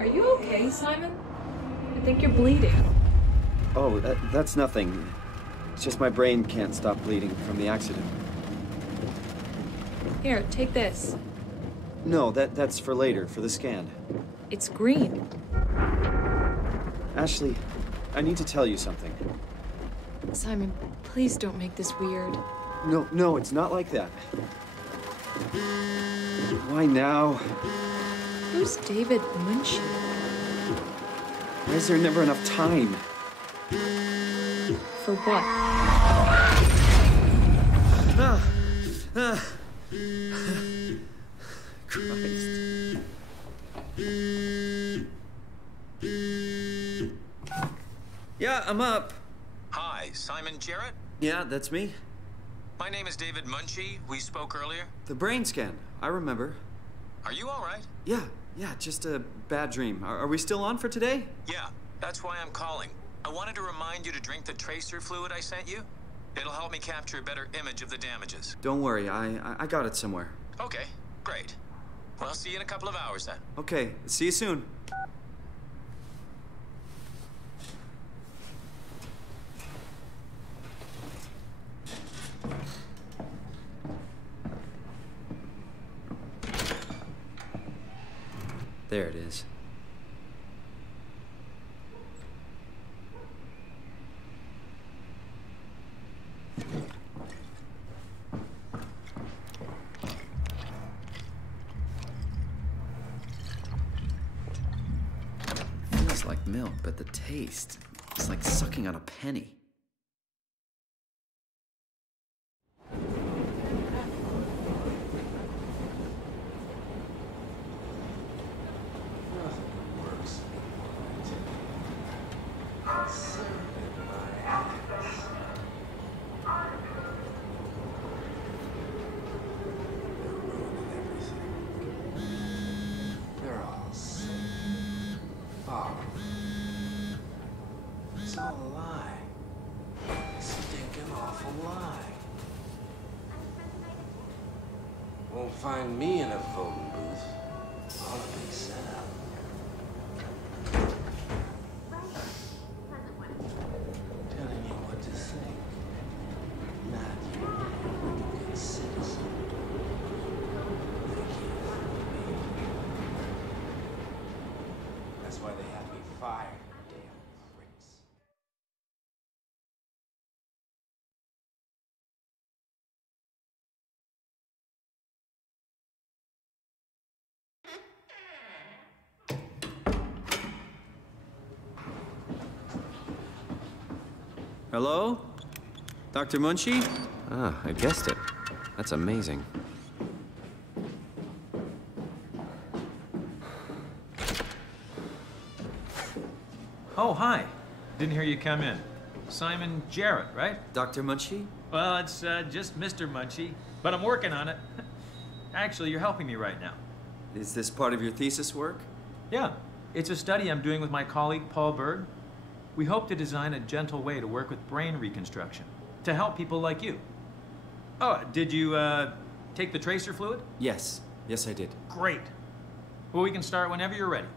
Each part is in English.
Are you okay, Simon? I think you're bleeding. Oh, that's nothing. It's just my brain can't stop bleeding from the accident. Here, take this. No, that's for later, for the scan. It's green. Ashley, I need to tell you something. Simon, please don't make this weird. No, it's not like that. Why now? Who's David Munchie? Why is there never enough time? For what? Christ. Yeah, I'm up. Hi, Simon Jarrett? Yeah, that's me. My name is David Munchie. We spoke earlier. The brain scan. I remember. Are you all right? Yeah, just a bad dream. Are we still on for today? Yeah, that's why I'm calling. I wanted to remind you to drink the tracer fluid I sent you. It'll help me capture a better image of the damages. Don't worry, I got it somewhere. Okay, great. Well, I'll see you in a couple of hours then. Okay, see you soon. There it is. Feels like milk, but the taste, it's like sucking on a penny. It's all a lie. Stinking awful lie. Won't find me in a voting booth. All to be set up. Telling you what to think. Not you, a good citizen. They can't fool me. That's why they have me fired. Hello? Dr. Munchie? Ah, I guessed it. That's amazing. Oh, hi. Didn't hear you come in. Simon Jarrett, right? Dr. Munchie? Well, it's just Mr. Munchie, but I'm working on it. Actually, you're helping me right now. Is this part of your thesis work? Yeah, it's a study I'm doing with my colleague, Paul Berg. We hope to design a gentle way to work with brain reconstruction, to help people like you. Oh, did you take the tracer fluid? Yes, I did. Great. Well, we can start whenever you're ready.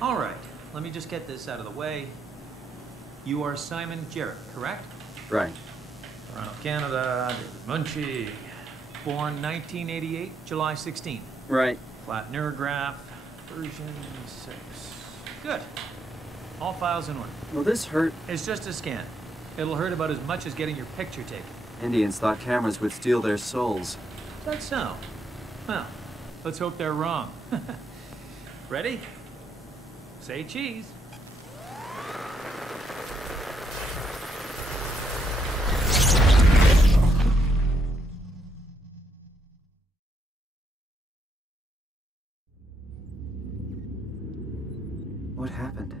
All right, let me just get this out of the way. You are Simon Jarrett, correct? Right. Toronto, Canada, David Munchie. Born 1988, July 16. Right. Flat neurograph, version 6. Good. All files in order. Will this hurt? It's just a scan. It'll hurt about as much as getting your picture taken. Indians thought cameras would steal their souls. Is that so? Well, let's hope they're wrong. Ready? Say cheese. What happened?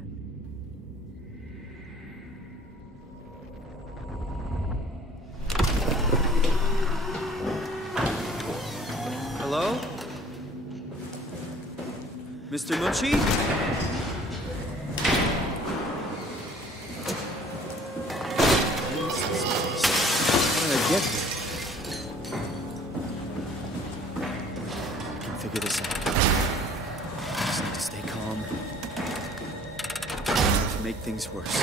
Mr. Munchie? What is this place? How did I get here? I can figure this out. I just need to stay calm. Not to make things worse.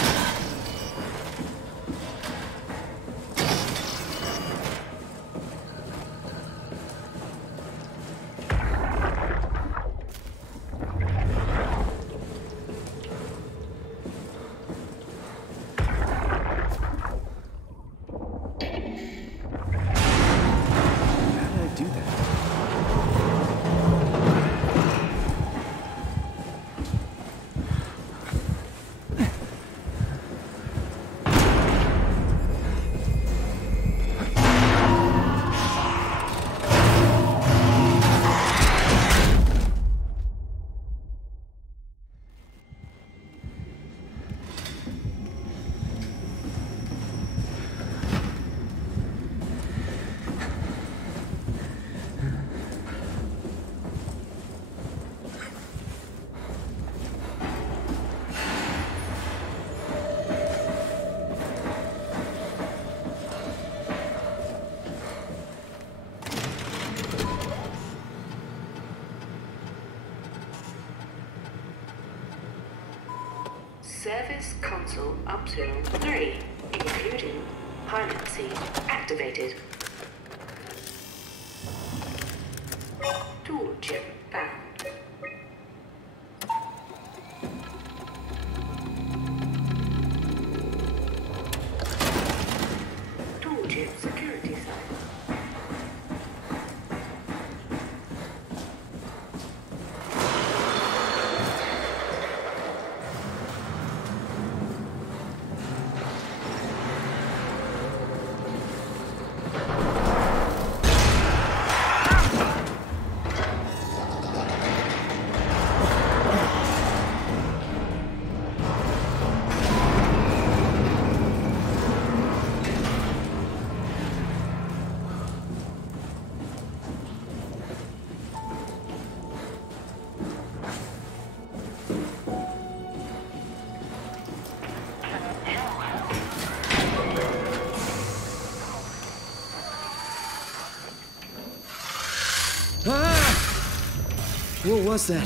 Service console upturn 3, including pilot seat activated. Tool chip found. Tool chip security site. What was that?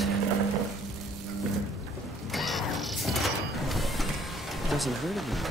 It doesn't hurt anymore.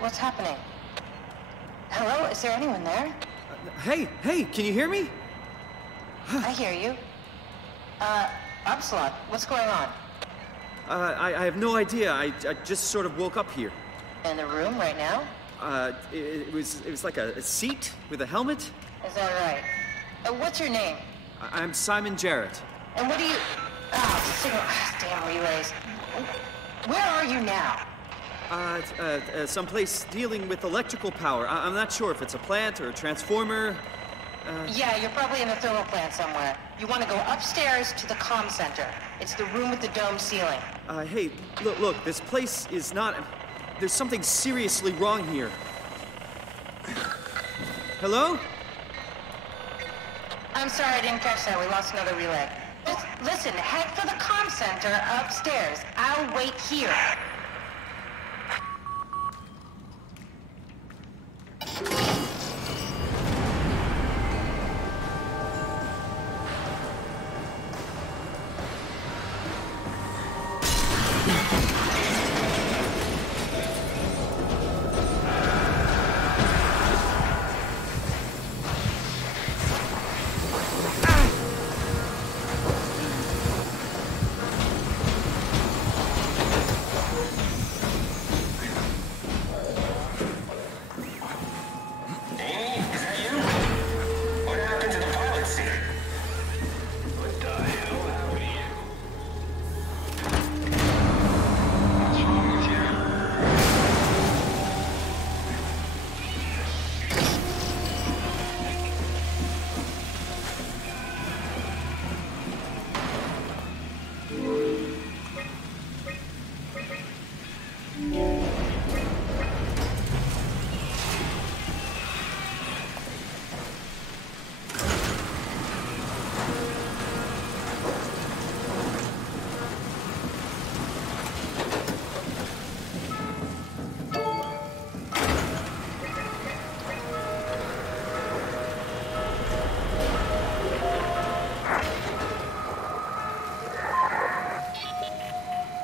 What's happening? Hello? Is there anyone there? Hey, can you hear me? I hear you. Upsilon, what's going on? I have no idea. I just sort of woke up here. In the room right now? It was like a seat with a helmet. Is that right? What's your name? I'm Simon Jarrett. And what do you... Oh, signal... Damn relays. Where are you now? Someplace dealing with electrical power. I'm not sure if it's a plant or a transformer. Yeah, you're probably in a thermal plant somewhere. You want to go upstairs to the comm center. It's the room with the dome ceiling. Hey, look, this place is not... There's something seriously wrong here. Hello? I'm sorry, I didn't catch that. We lost another relay. Just listen, head for the comm center upstairs. I'll wait here.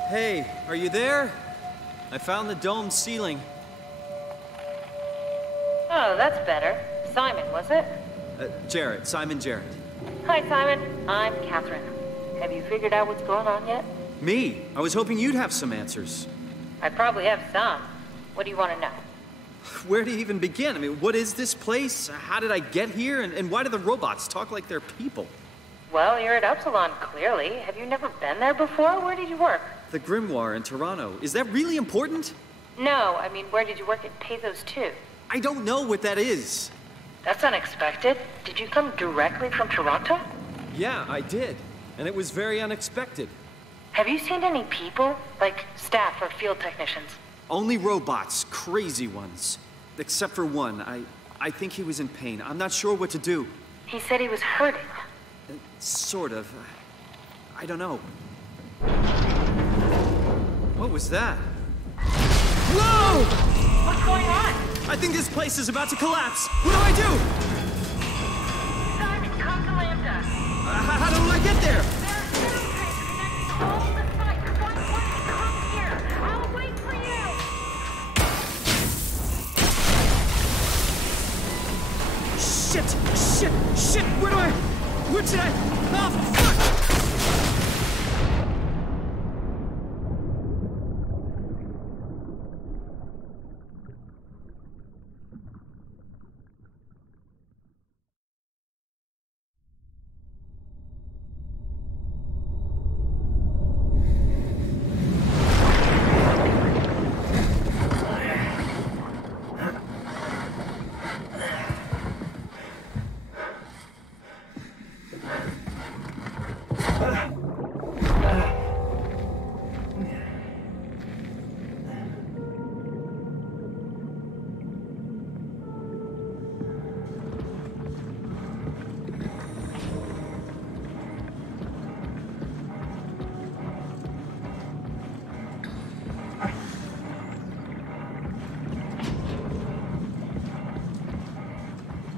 Hey, are you there? I found the dome ceiling. Oh, that's better. Simon, was it? Jarrett, Simon Jarrett. Hi, Simon. I'm Catherine. Have you figured out what's going on yet? Me? I was hoping you'd have some answers. I probably have some. What do you want to know? Where do you even begin? I mean, what is this place? How did I get here? And why do the robots talk like they're people? Well, you're at Upsilon, clearly. Have you never been there before? Where did you work? The Grimoire in Toronto. Is that really important? No, I mean, where did you work at Pathos 2? I don't know what that is. That's unexpected. Did you come directly from Toronto? Yeah, I did. And it was very unexpected. Have you seen any people? Like staff or field technicians? Only robots, crazy ones. Except for one. I think he was in pain. I'm not sure what to do. He said he was hurting. Sort of. I don't know. What was that? Whoa! What's going on? I think this place is about to collapse. What do I do? Simon, come to Lambda. How do I get there? There are tunnel trains connecting all the sites. Find one and come here. I'll wait for you. Shit! Where should I? Oh, fuck!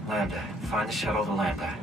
Lambda. Find the shuttle to Lambda.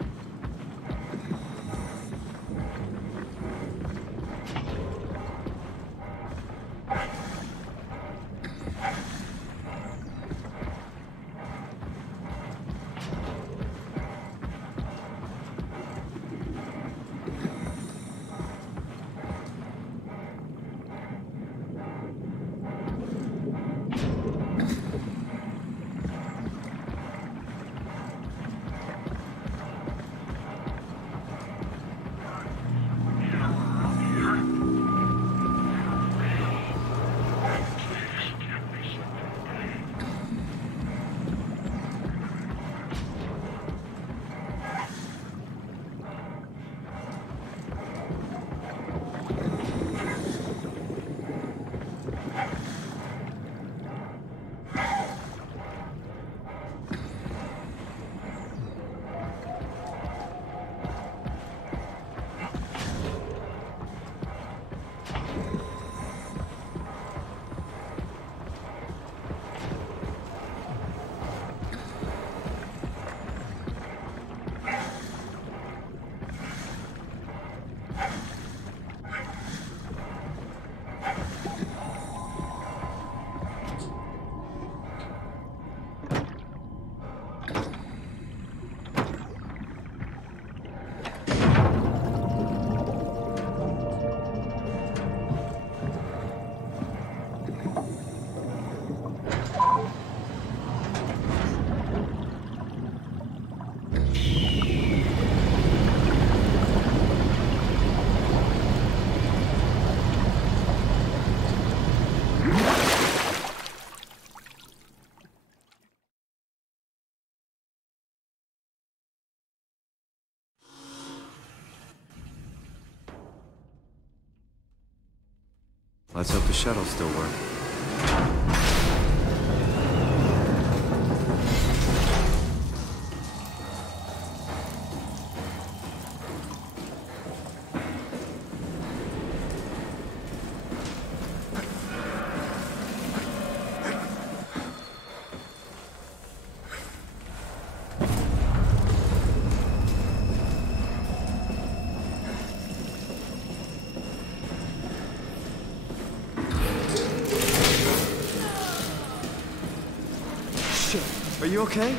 Let's hope the shuttles still work. Are you okay?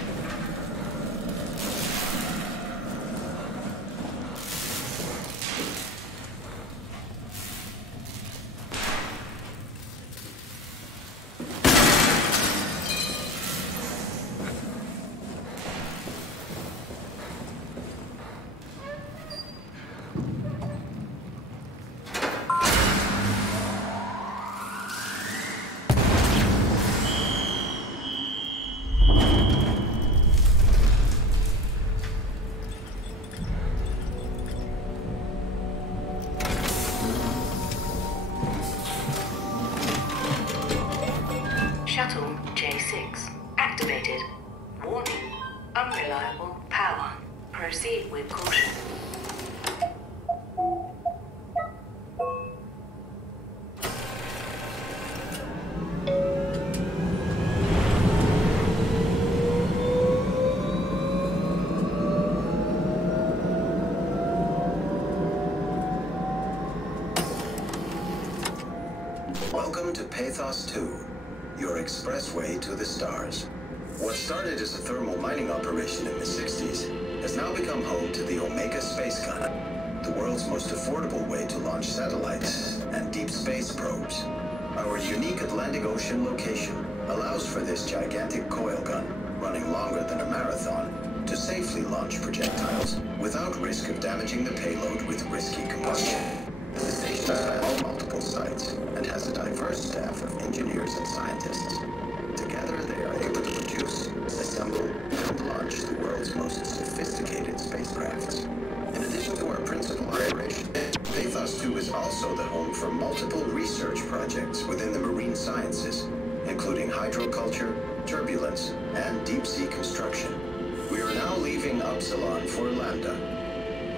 Shuttle J6 activated. Warning, unreliable power. Proceed with caution. Welcome to Pathos 2, your expressway to the stars. What started as a thermal mining operation in the 60s has now become home to the Omega Space Gun, the world's most affordable way to launch satellites and deep space probes. Our unique Atlantic Ocean location allows for this gigantic coil gun, running longer than a marathon, to safely launch projectiles without risk of damaging the payload with risky combustion. The station spans multiple sites and has a diverse staff of engineers and scientists. Together, they are able to produce, assemble, and launch the world's most sophisticated spacecrafts. In addition to our principal operation, Pathos 2 is also the home for multiple research projects within the marine sciences, including hydroculture, turbulence, and deep-sea construction. We are now leaving Upsilon for Lambda.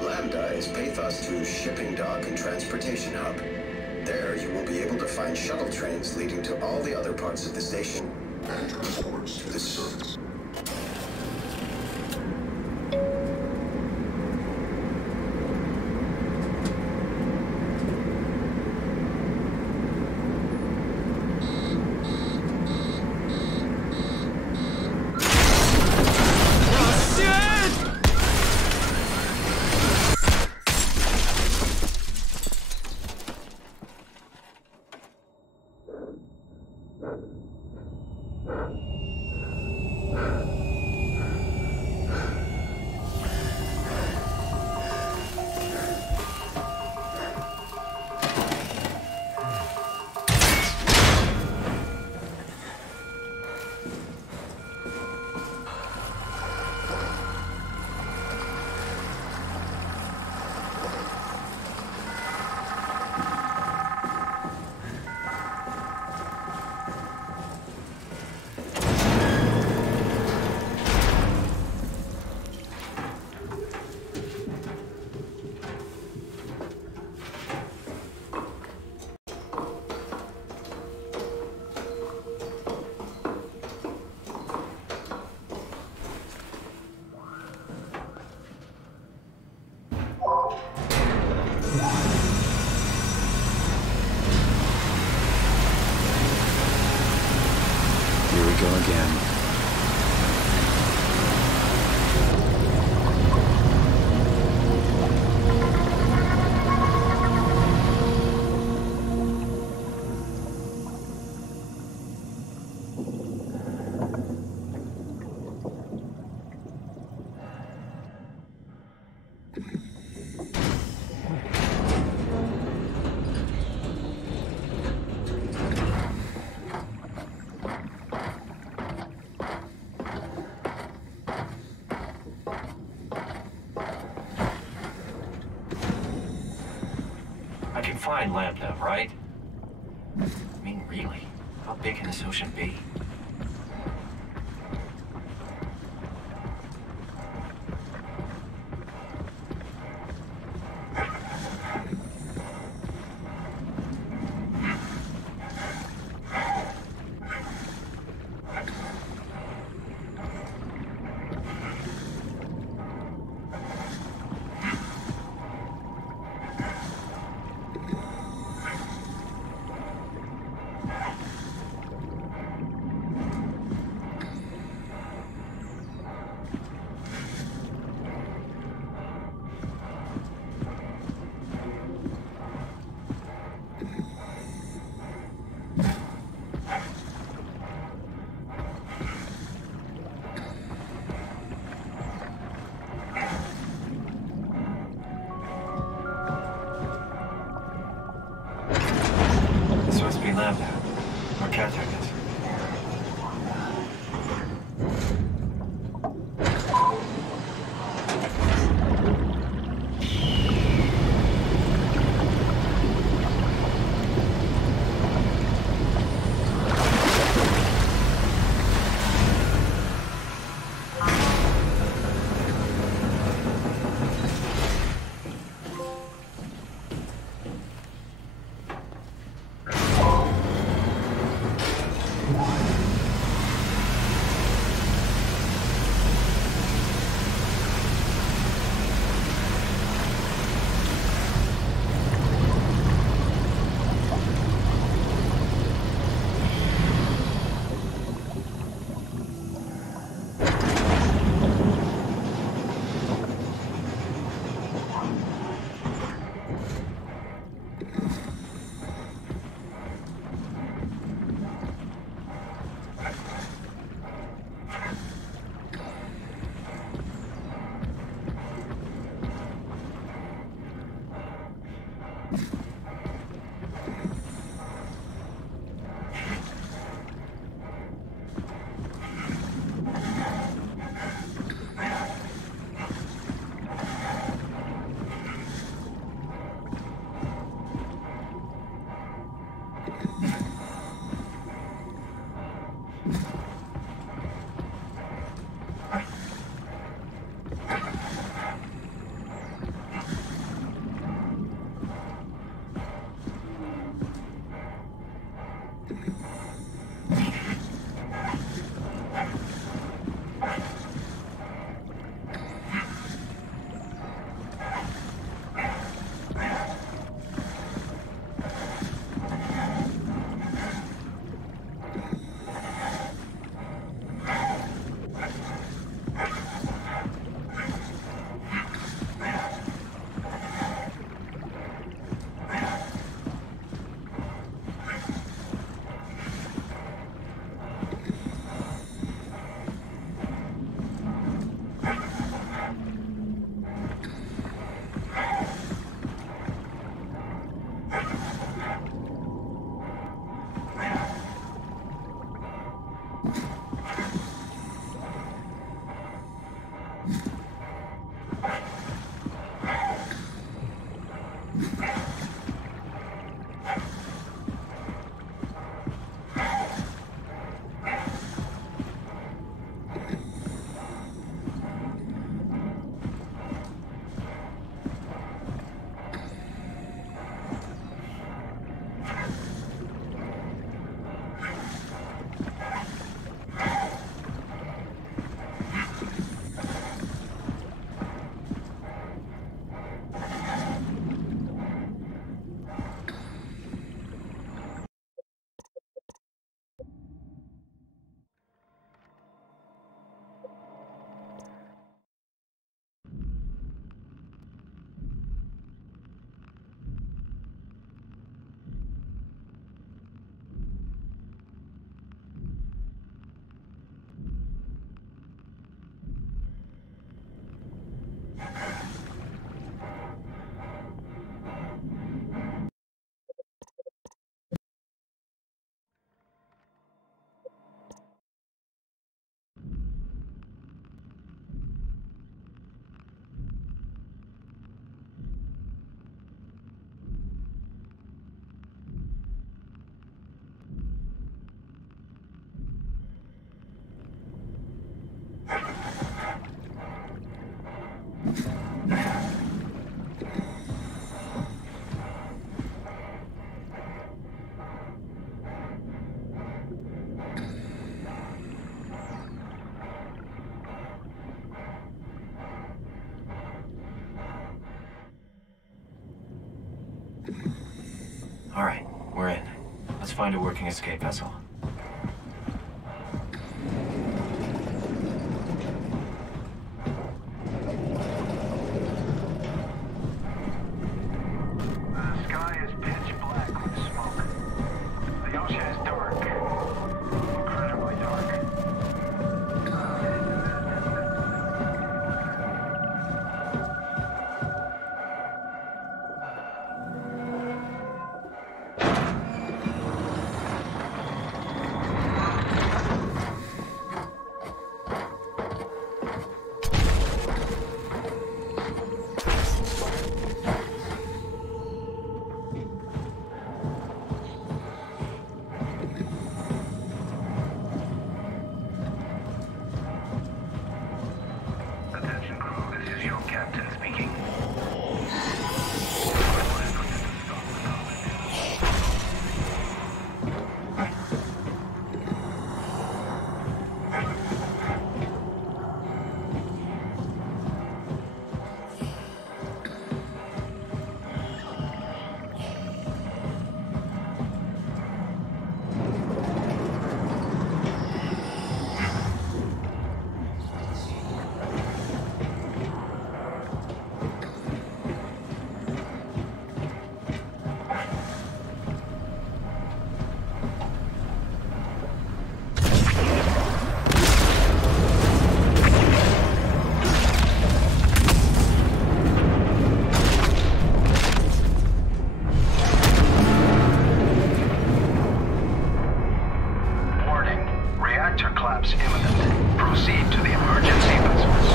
Lambda is Pathos 2's shipping dock and transportation hub. There, you will be able to find shuttle trains leading to all the other parts of the station and transports to the surface. Here we go again. I can find Lambda, right? big can this ocean be? All right, we're in. Let's find a working escape vessel. The sky is pitch black with smoke. The ocean is dark. Incredibly dark. Attention crew, this is your captain speaking. Warning. Reactor collapse imminent. Proceed to the emergency vessels.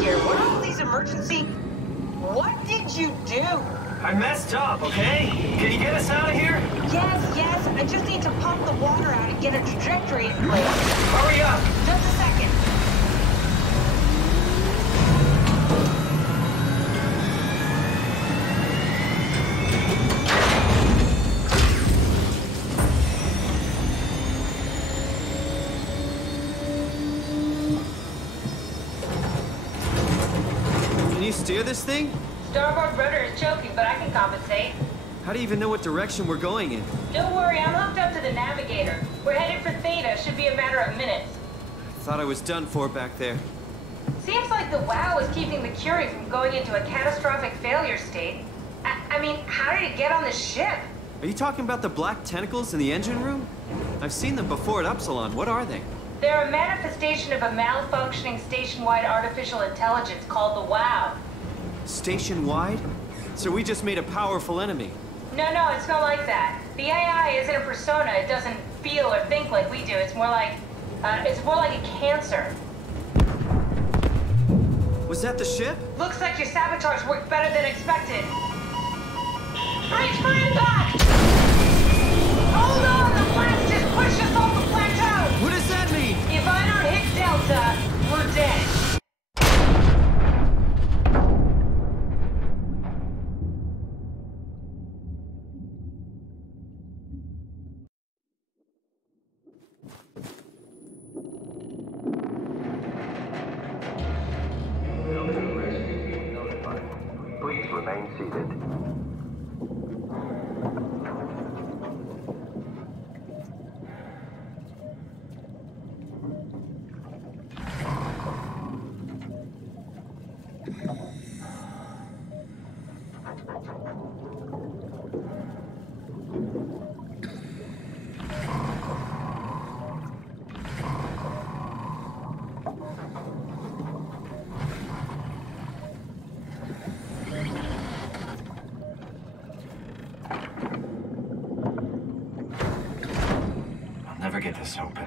Here, what are all these emergency? What did you do? I messed up, okay? Can you get us out of here? Yes, I just need to pump the water out and get a trajectory in place. Hurry up! Just a second. Can you steer this thing? Starboard rudder is choking, but I can compensate. How do you even know what direction we're going in? Don't worry, I'm hooked up to the navigator. We're headed for Theta. Should be a matter of minutes. I thought I was done for back there. Seems like the WOW is keeping the Curie from going into a catastrophic failure state. I mean, how did it get on the ship? Are you talking about the black tentacles in the engine room? I've seen them before at Upsilon. What are they? They're a manifestation of a malfunctioning station-wide artificial intelligence called the WOW. Station-wide? So we just made a powerful enemy. No, it's not like that. The AI isn't a persona. It doesn't feel or think like we do. It's more like a cancer. Was that the ship? Looks like your sabotage worked better than expected. Bridge for impact! Hold on, the blast just pushed us off the plateau! What does that mean? If I don't hit Delta, we're dead. Please remain seated. I'll never get this open.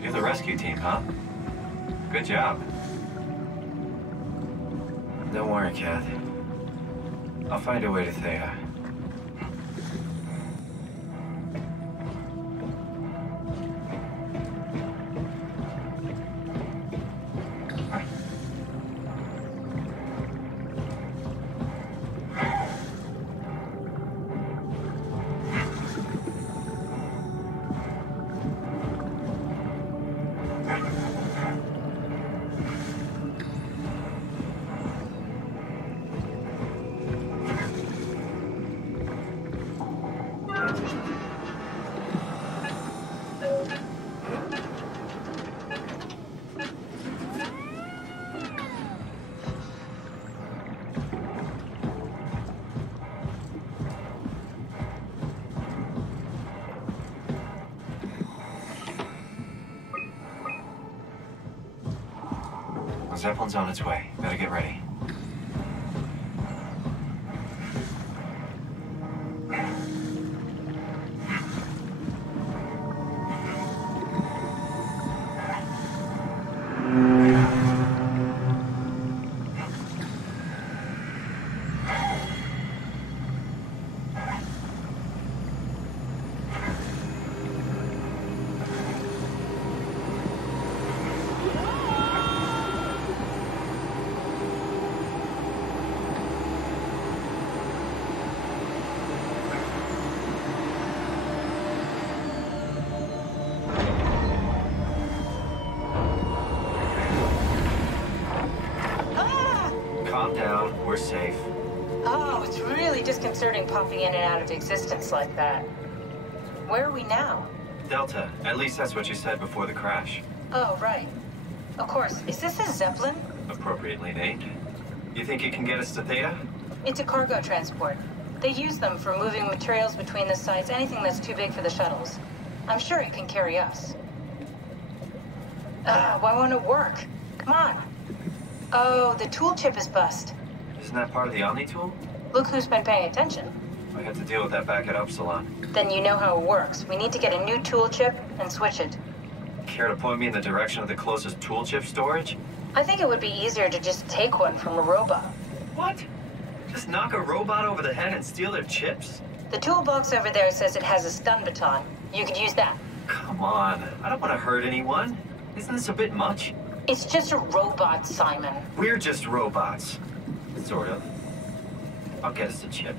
You're the rescue team, huh? Good job. Don't worry, Kath. I'll find a way to Theta. Zeppelin's on its way. Better get ready. Calm down. We're safe. Oh, it's really disconcerting popping in and out of existence like that. Where are we now? Delta. At least that's what you said before the crash. Oh, right. Of course. Is this a Zeppelin? Appropriately named. You think it can get us to Theta? It's a cargo transport. They use them for moving materials between the sites, anything that's too big for the shuttles. I'm sure it can carry us. Why won't it work? Come on. Oh, the tool chip is bust. Isn't that part of the Omni tool? Look who's been paying attention. I had to deal with that back at Upsilon. Then you know how it works. We need to get a new tool chip and switch it. Care to point me in the direction of the closest tool chip storage? I think it would be easier to just take one from a robot. What? Just knock a robot over the head and steal their chips? The toolbox over there says it has a stun baton. You could use that. Come on. I don't want to hurt anyone. Isn't this a bit much? It's just a robot, Simon. We're just robots. Sort of. I'll get us a chip.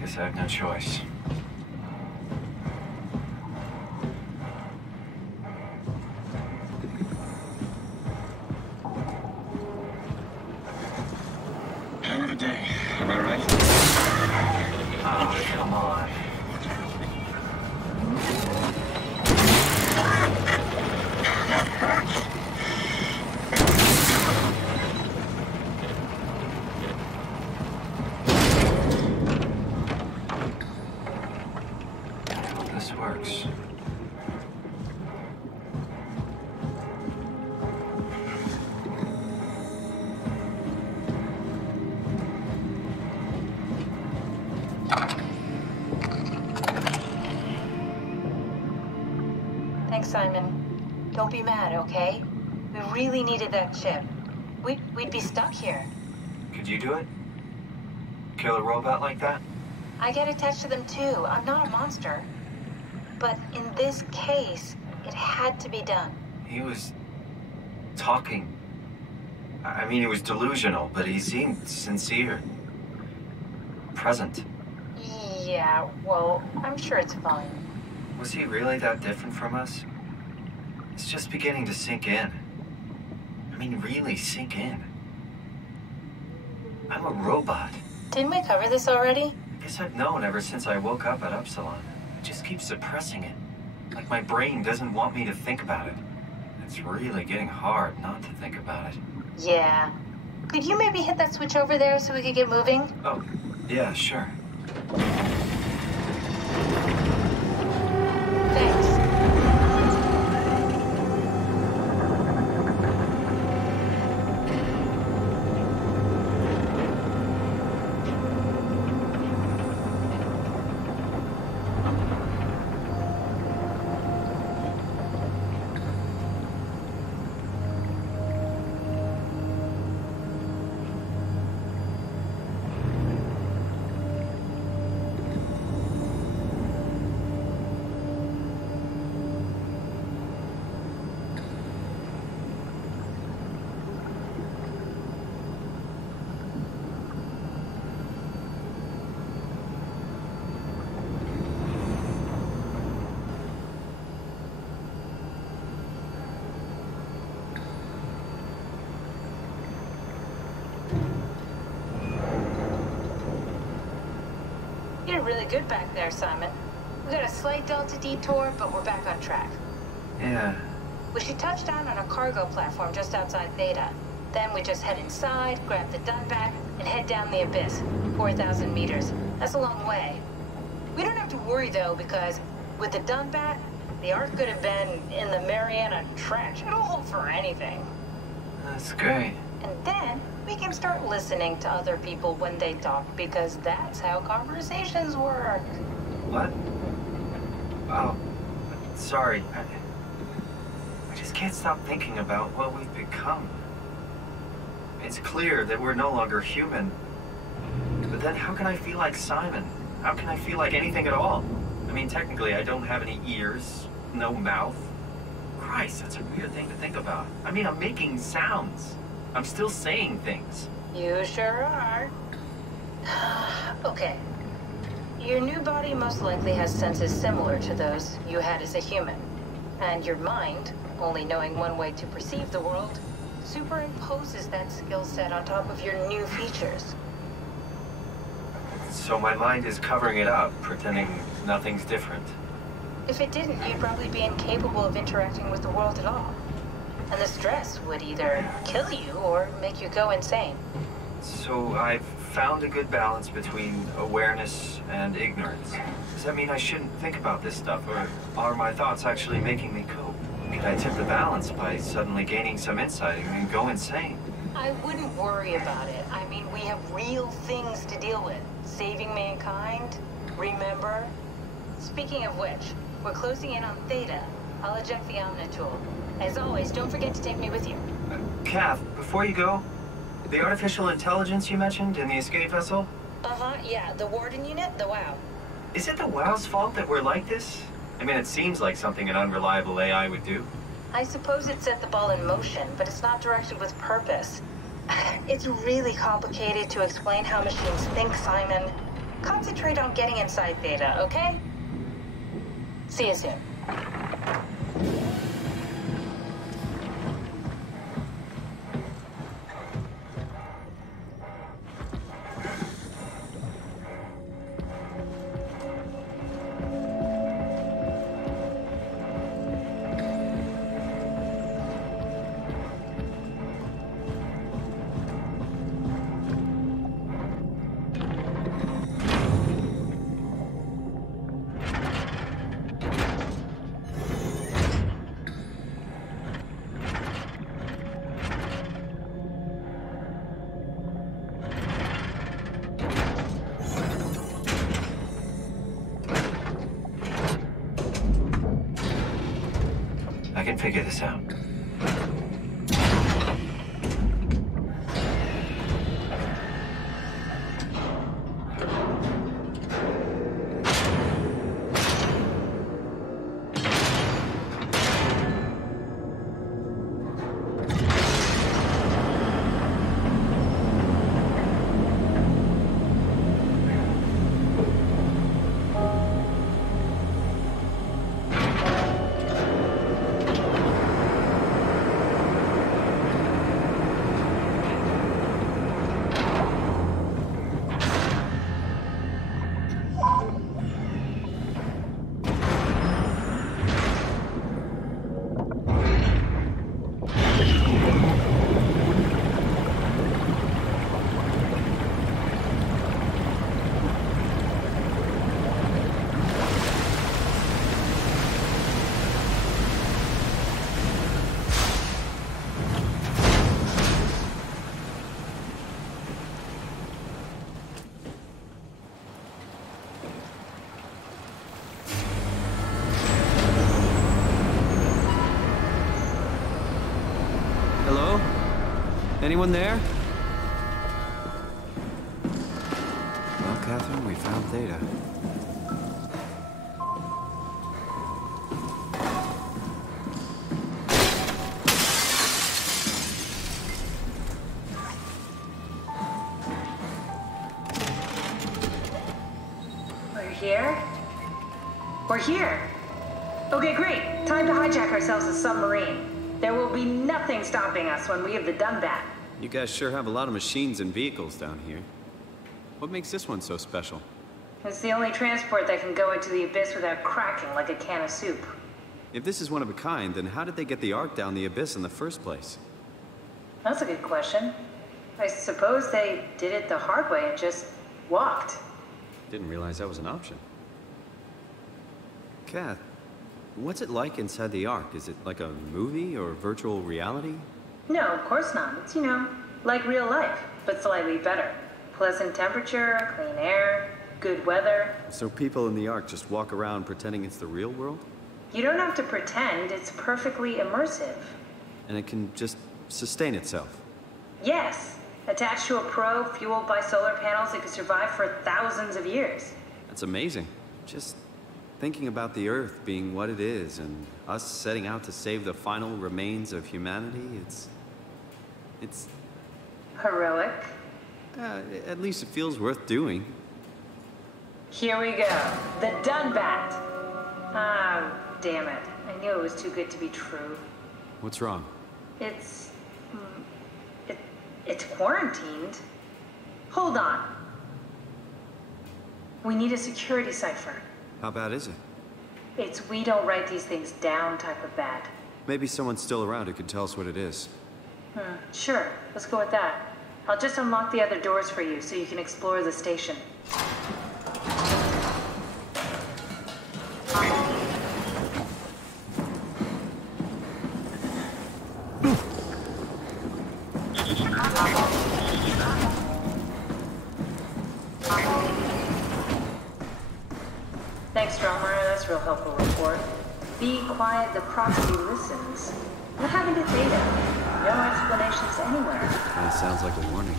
Guess I have no choice. Hell of a day, am I right? Oh, come on. This works. Thanks, Simon. Don't be mad, okay? We really needed that chip. We'd be stuck here. Could you do it? Kill a robot like that? I get attached to them too. I'm not a monster. But in this case, it had to be done. He was talking. I mean, he was delusional, but he seemed sincere. Present. Yeah, well, I'm sure it's fine. Was he really that different from us? It's just beginning to sink in. I mean, really sink in. I'm a robot. Didn't we cover this already? I guess I've known ever since I woke up at Upsilon. I just keep suppressing it. Like my brain doesn't want me to think about it. It's really getting hard not to think about it. Yeah. Could you maybe hit that switch over there so we could get moving? Oh, yeah, sure. Thanks. did really good back there, Simon. We got a slight delta detour, but we're back on track. Yeah. We should touch down on a cargo platform just outside Theta. Then we just head inside, grab the Dunbat, and head down the abyss. 4,000 meters. That's a long way. We don't have to worry, though, because with the Dunbat, the Ark could have been in the Mariana Trench. It'll hold for anything. That's great. And then we can start listening to other people when they talk, because that's how conversations work. What? Oh, sorry. I just can't stop thinking about what we've become. It's clear that we're no longer human. But then how can I feel like Simon? How can I feel like anything at all? I mean, technically, I don't have any ears, no mouth. Christ, that's a weird thing to think about. I mean, I'm making sounds. I'm still saying things. You sure are. Okay. Your new body most likely has senses similar to those you had as a human. And your mind, only knowing one way to perceive the world, superimposes that skill set on top of your new features. So my mind is covering it up, pretending nothing's different. If it didn't, you'd probably be incapable of interacting with the world at all. And the stress would either kill you or make you go insane. So I've found a good balance between awareness and ignorance. Does that mean I shouldn't think about this stuff, or are my thoughts actually making me cope? Could I tip the balance by suddenly gaining some insight and go insane? I wouldn't worry about it. I mean, we have real things to deal with. Saving mankind, remember? Speaking of which, we're closing in on Theta. I'll eject the Omni tool. As always, don't forget to take me with you. Kath, before you go, the artificial intelligence you mentioned in the escape vessel? Uh-huh, yeah, the Warden unit, the WOW. Is it the WOW's fault that we're like this? I mean, it seems like something an unreliable AI would do. I suppose it set the ball in motion, but it's not directed with purpose. It's really complicated to explain how machines think, Simon. Concentrate on getting inside Theta, okay? See you soon. I can figure this out. Anyone there? Well, Catherine, we found Theta. We're here? We're here! Okay, great. Time to hijack ourselves a submarine. There will be nothing stopping us when we have the Dunbat. You guys sure have a lot of machines and vehicles down here. What makes this one so special? It's the only transport that can go into the abyss without cracking like a can of soup. If this is one of a kind, then how did they get the Ark down the abyss in the first place? That's a good question. I suppose they did it the hard way and just walked. Didn't realize that was an option. Kath, what's it like inside the Ark? Is it like a movie or virtual reality? No, of course not. It's, like real life, but slightly better. Pleasant temperature, clean air, good weather. So people in the Ark just walk around pretending it's the real world? You don't have to pretend, it's perfectly immersive. And it can just sustain itself? Yes. Attached to a probe fueled by solar panels, it could survive for thousands of years. That's amazing. Just thinking about the Earth being what it is and us setting out to save the final remains of humanity, it's... Heroic. At least it feels worth doing. Here we go. The Dunbat. Ah, damn it. I knew it was too good to be true. What's wrong? It's quarantined. Hold on. We need a security cipher. How bad is it? It's we don't write these things down type of bad. Maybe someone's still around who can tell us what it is. Sure. Let's go with that. I'll just unlock the other doors for you so you can explore the station. Thanks, Stromer. That's a real helpful report. Be quiet, the proxy listens. What happened to Theta? No explanations anywhere. That sounds like a warning.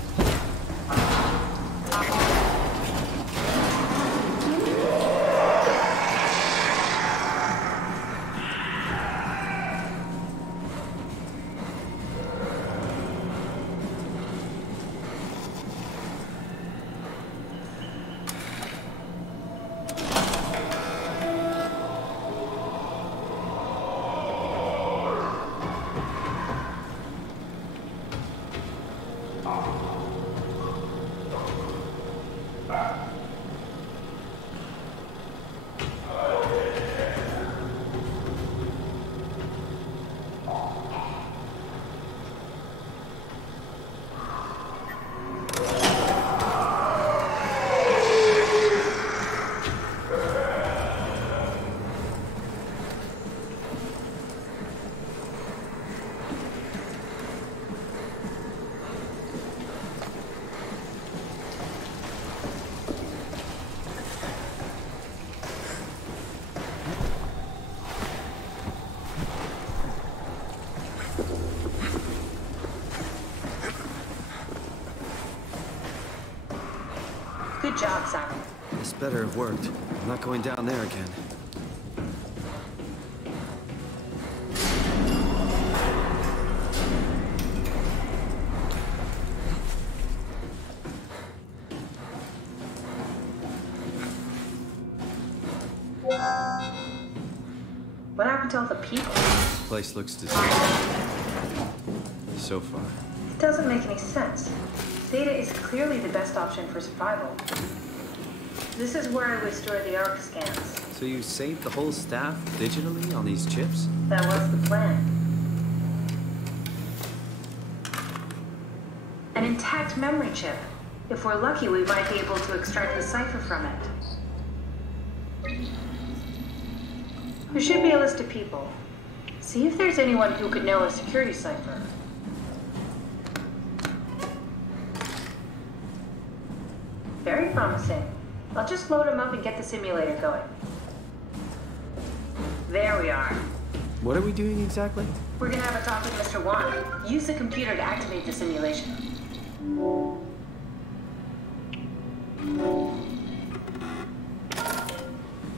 Good job, Simon. This better have worked. I'm not going down there again. What happened to all the people? This place looks deserted. So far. It doesn't make any sense. Theta is clearly the best option for survival. This is where I would store the Ark scans. So you saved the whole staff digitally on these chips? That was the plan. An intact memory chip. If we're lucky, we might be able to extract the cipher from it. There should be a list of people. See if there's anyone who could know a security cipher. Very promising. I'll just load them up and get the simulator going. There we are. What are we doing exactly? We're gonna have a talk with Mr. Wan. Use the computer to activate the simulation.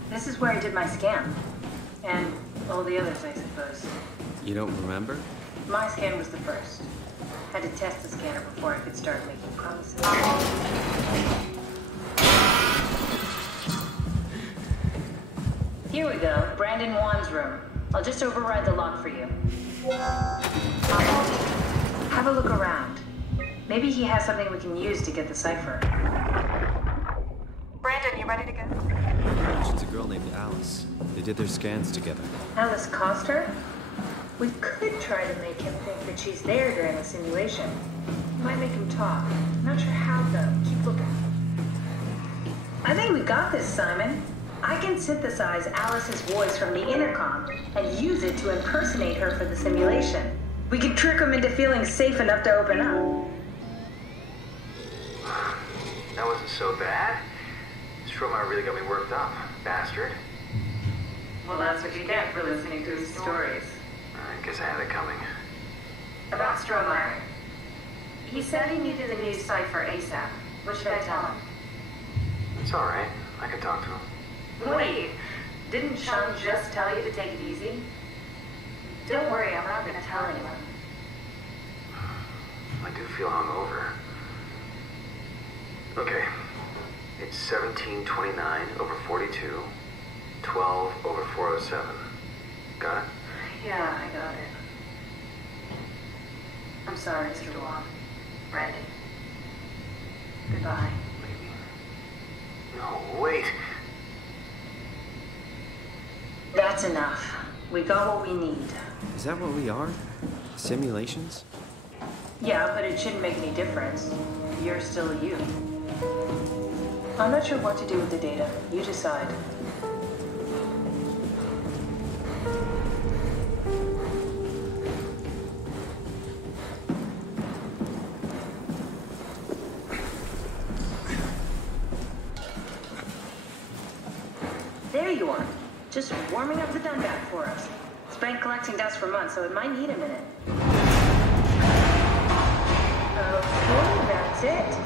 This is where I did my scan. And all the others, I suppose. You don't remember? My scan was the first. Had to test the scanner before I could start making promises. Here we go, Brandon Wan's room. I'll just override the lock for you. Have a look around. Maybe he has something we can use to get the cipher. Brandon, You ready to go? It's a girl named Alice. They did their scans together. Alice Coster? We could try to make him think that she's there during the simulation. Might make him talk. Not sure how, though. Keep looking. I think we got this, Simon. I can synthesize Alice's voice from the intercom and use it to impersonate her for the simulation. We could trick him into feeling safe enough to open up. That wasn't so bad. Stroma really got me worked up, bastard. Well, that's what you get for listening to his stories. I guess I had it coming. About Stromeyer. He said he needed a new site for ASAP. What should I tell him? It's alright. I can talk to him. Wait, didn't Sean just tell you to take it easy? Don't worry, I'm not going to tell anyone. I do feel hungover. Okay. It's 1729 over 42, 12 over 407. Got it? Yeah, I got it. I'm sorry, Mr. Wong. Randy. Goodbye. No, wait. That's enough. We got what we need. Is that what we are? Simulations? Yeah, but it shouldn't make any difference. You're still you. I'm not sure what to do with the data. You decide. There you are. Just warming up the Dunbat for us. It's been collecting dust for months, so it might need a minute. Okay, that's it.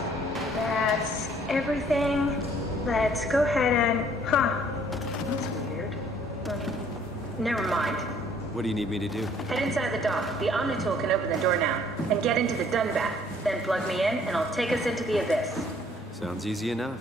That's everything. Let's go ahead and... Huh. That's weird. Never mind. What do you need me to do? Head inside the dock. The Omnitool can open the door now. And get into the Dunbat. Then plug me in, and I'll take us into the Abyss. Sounds easy enough.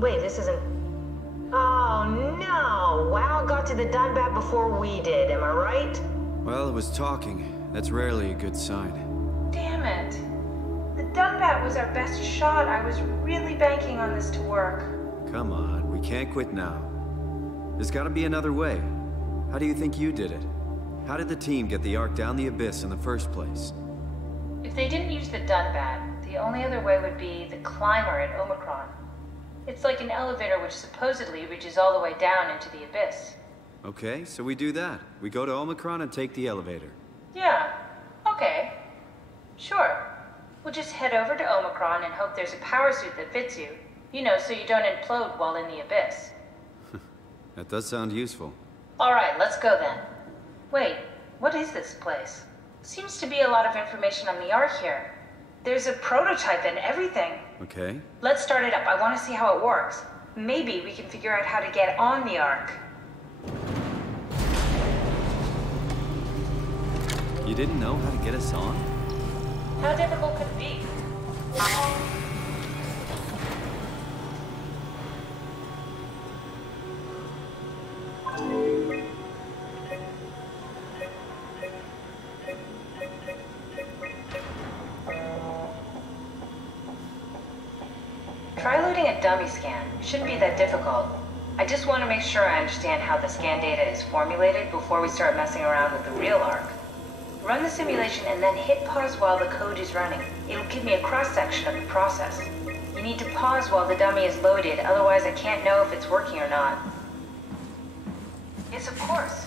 Wait, this isn't... Oh, no! WoW got to the Dunbat before we did, am I right? Well, it was talking. That's rarely a good sign. Damn it. Dunbat was our best shot. I was really banking on this to work. Come on, we can't quit now. There's gotta be another way. How do you think you did it? How did the team get the Ark down the abyss in the first place? If they didn't use the Dunbat, the only other way would be the climber at Omicron. It's like an elevator which supposedly reaches all the way down into the abyss. Okay, so we do that. We go to Omicron and take the elevator. Yeah, okay. Sure. We'll just head over to Omicron and hope there's a power suit that fits you. You know, so you don't implode while in the abyss. That does sound useful. Alright, let's go then. Wait, what is this place? Seems to be a lot of information on the Ark here. There's a prototype and everything. Okay. Let's start it up. I want to see how it works. Maybe we can figure out how to get on the Ark. You didn't know how to get us on? How difficult could it be? Try loading a dummy scan. It shouldn't be that difficult. I just want to make sure I understand how the scan data is formulated before we start messing around with the real Ark. Run the simulation and then hit pause while the code is running. It'll give me a cross-section of the process. You need to pause while the dummy is loaded, otherwise I can't know if it's working or not. Yes, of course.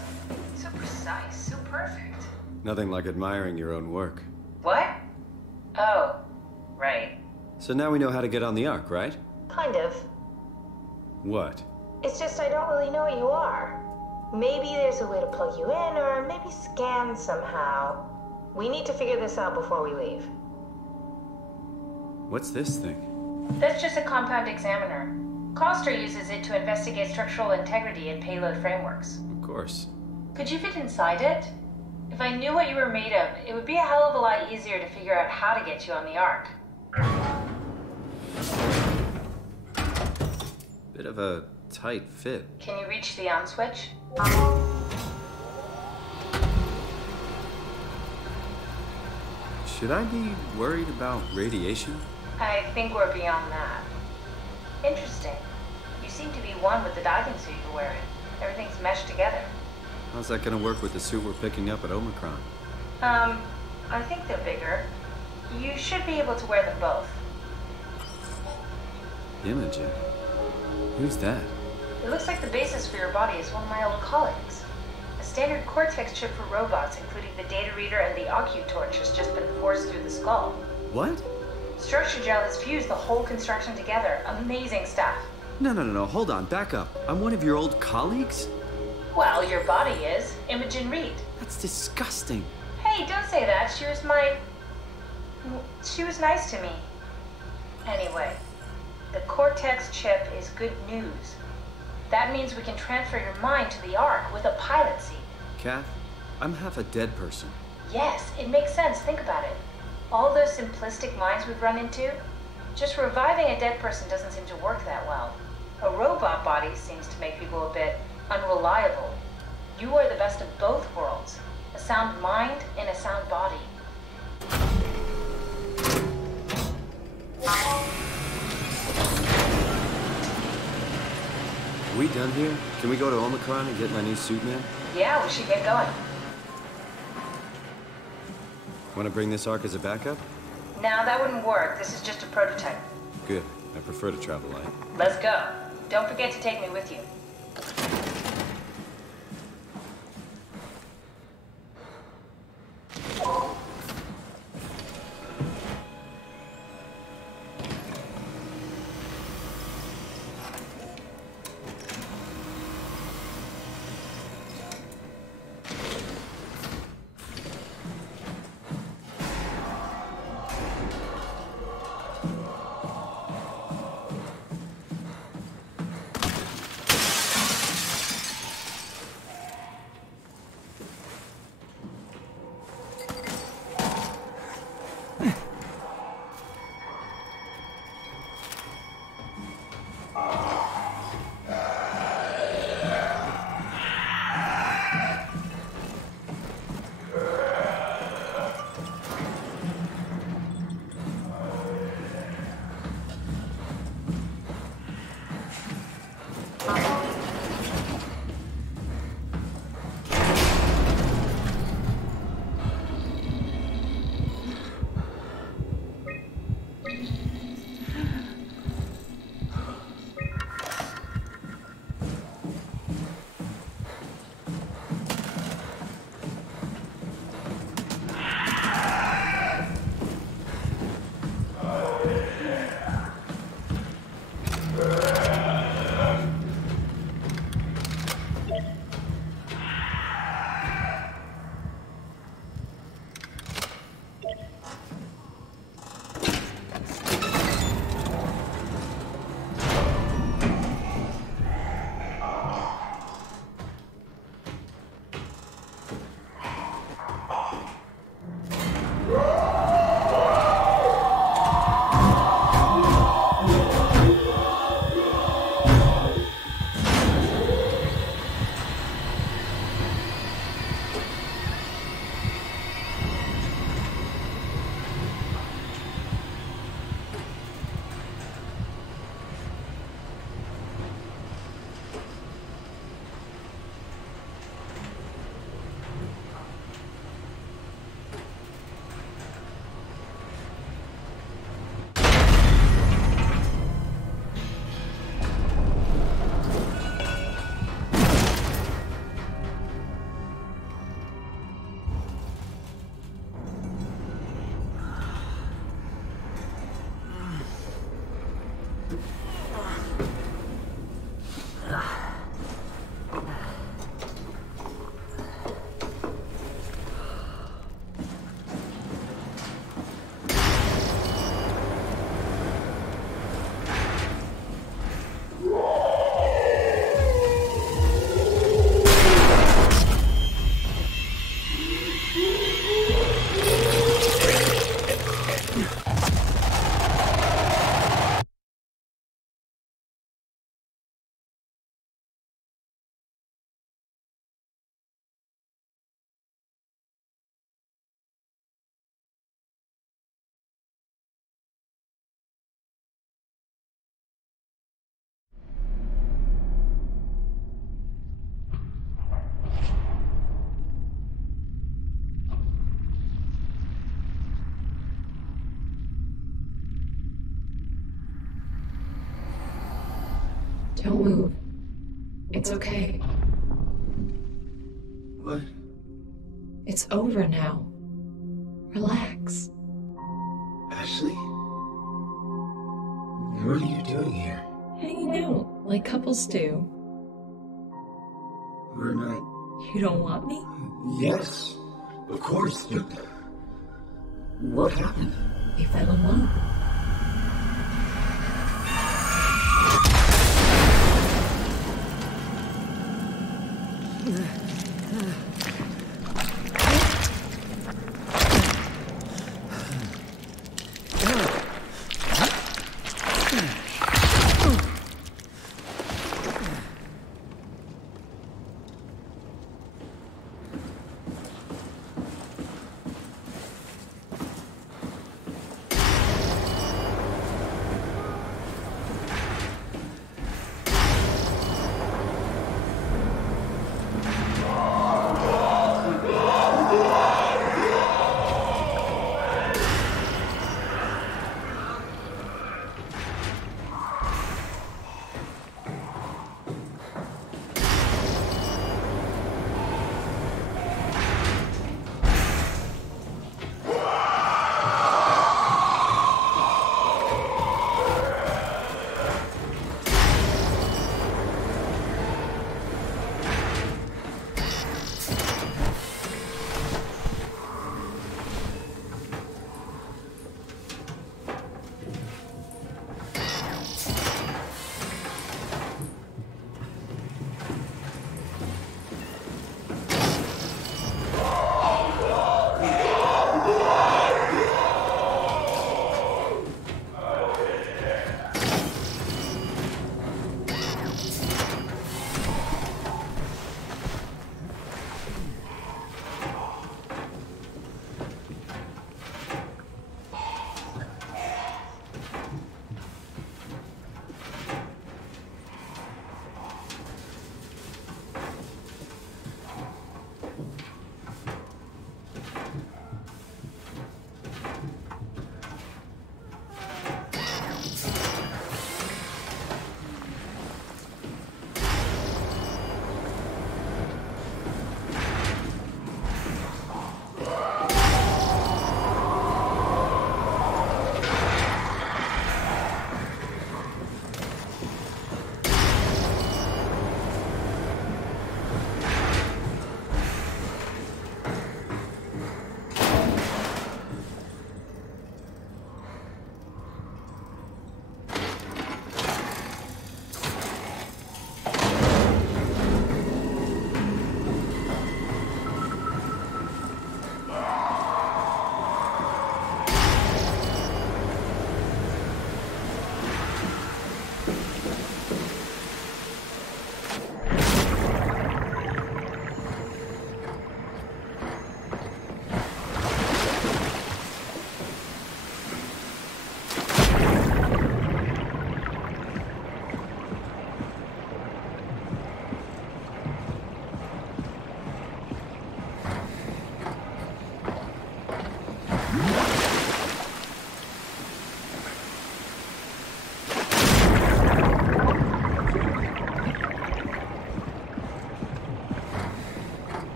So precise, so perfect. Nothing like admiring your own work. What? Oh, right. So now we know how to get on the Ark, right? Kind of. What? It's just I don't really know what you are. Maybe there's a way to plug you in, or maybe scan somehow. We need to figure this out before we leave. What's this thing? That's just a compound examiner. Coster uses it to investigate structural integrity in payload frameworks. Of course. Could you fit inside it? If I knew what you were made of, it would be a hell of a lot easier to figure out how to get you on the Ark. Bit of a tight fit. Can you reach the on switch? Should I be worried about radiation? I think we're beyond that. Interesting. You seem to be one with the diving suit you're wearing. Everything's meshed together. How's that gonna work with the suit we're picking up at Omicron? I think they're bigger. You should be able to wear them both. Imogen? Who's that? It looks like the basis for your body is one of my old colleagues. A standard Cortex chip for robots, including the data reader and the OcuTorch, has just been forced through the skull. What? Structure gel has fused the whole construction together. Amazing stuff. No, hold on, back up. I'm one of your old colleagues? Well, your body is. Imogen Reed. That's disgusting. Hey, don't say that. She was nice to me. Anyway, the Cortex chip is good news. That means we can transfer your mind to the Ark with a pilot seat. Kath, I'm half a dead person. Yes, it makes sense. Think about it. All those simplistic minds we've run into, just reviving a dead person doesn't seem to work that well. A robot body seems to make people a bit unreliable. You are the best of both worlds. A sound mind and a sound body. Are we done here? Can we go to Omicron and get my new suit now? Yeah, we should get going. Want to bring this Ark as a backup? No, that wouldn't work. This is just a prototype. Good. I prefer to travel light. Let's go. Don't forget to take me with you. Don't move. It's okay. What? It's over now. Relax. Ashley? What are you doing here? Hanging out, like couples do. We're not... You don't want me? Yes, of course, but... What happened? We fell in love.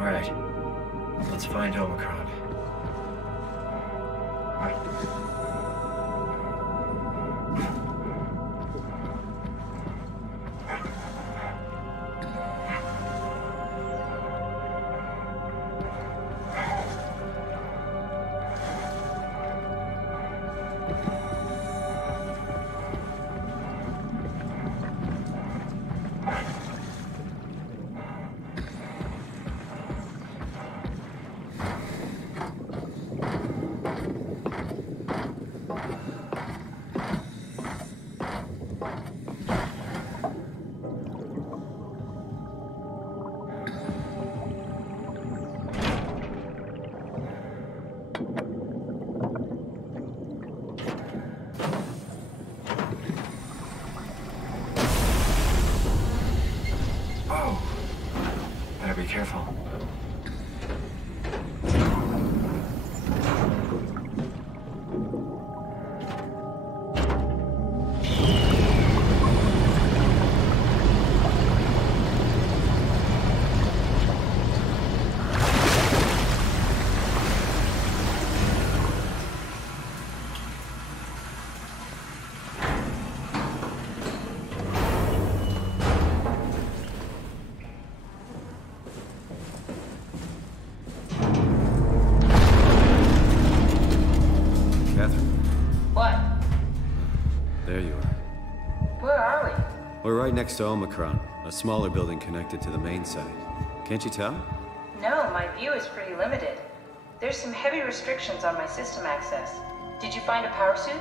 All right. Let's find Omicron. Be careful. We're right next to Omicron, a smaller building connected to the main site. Can't you tell? No, my view is pretty limited. There's some heavy restrictions on my system access. Did you find a power suit?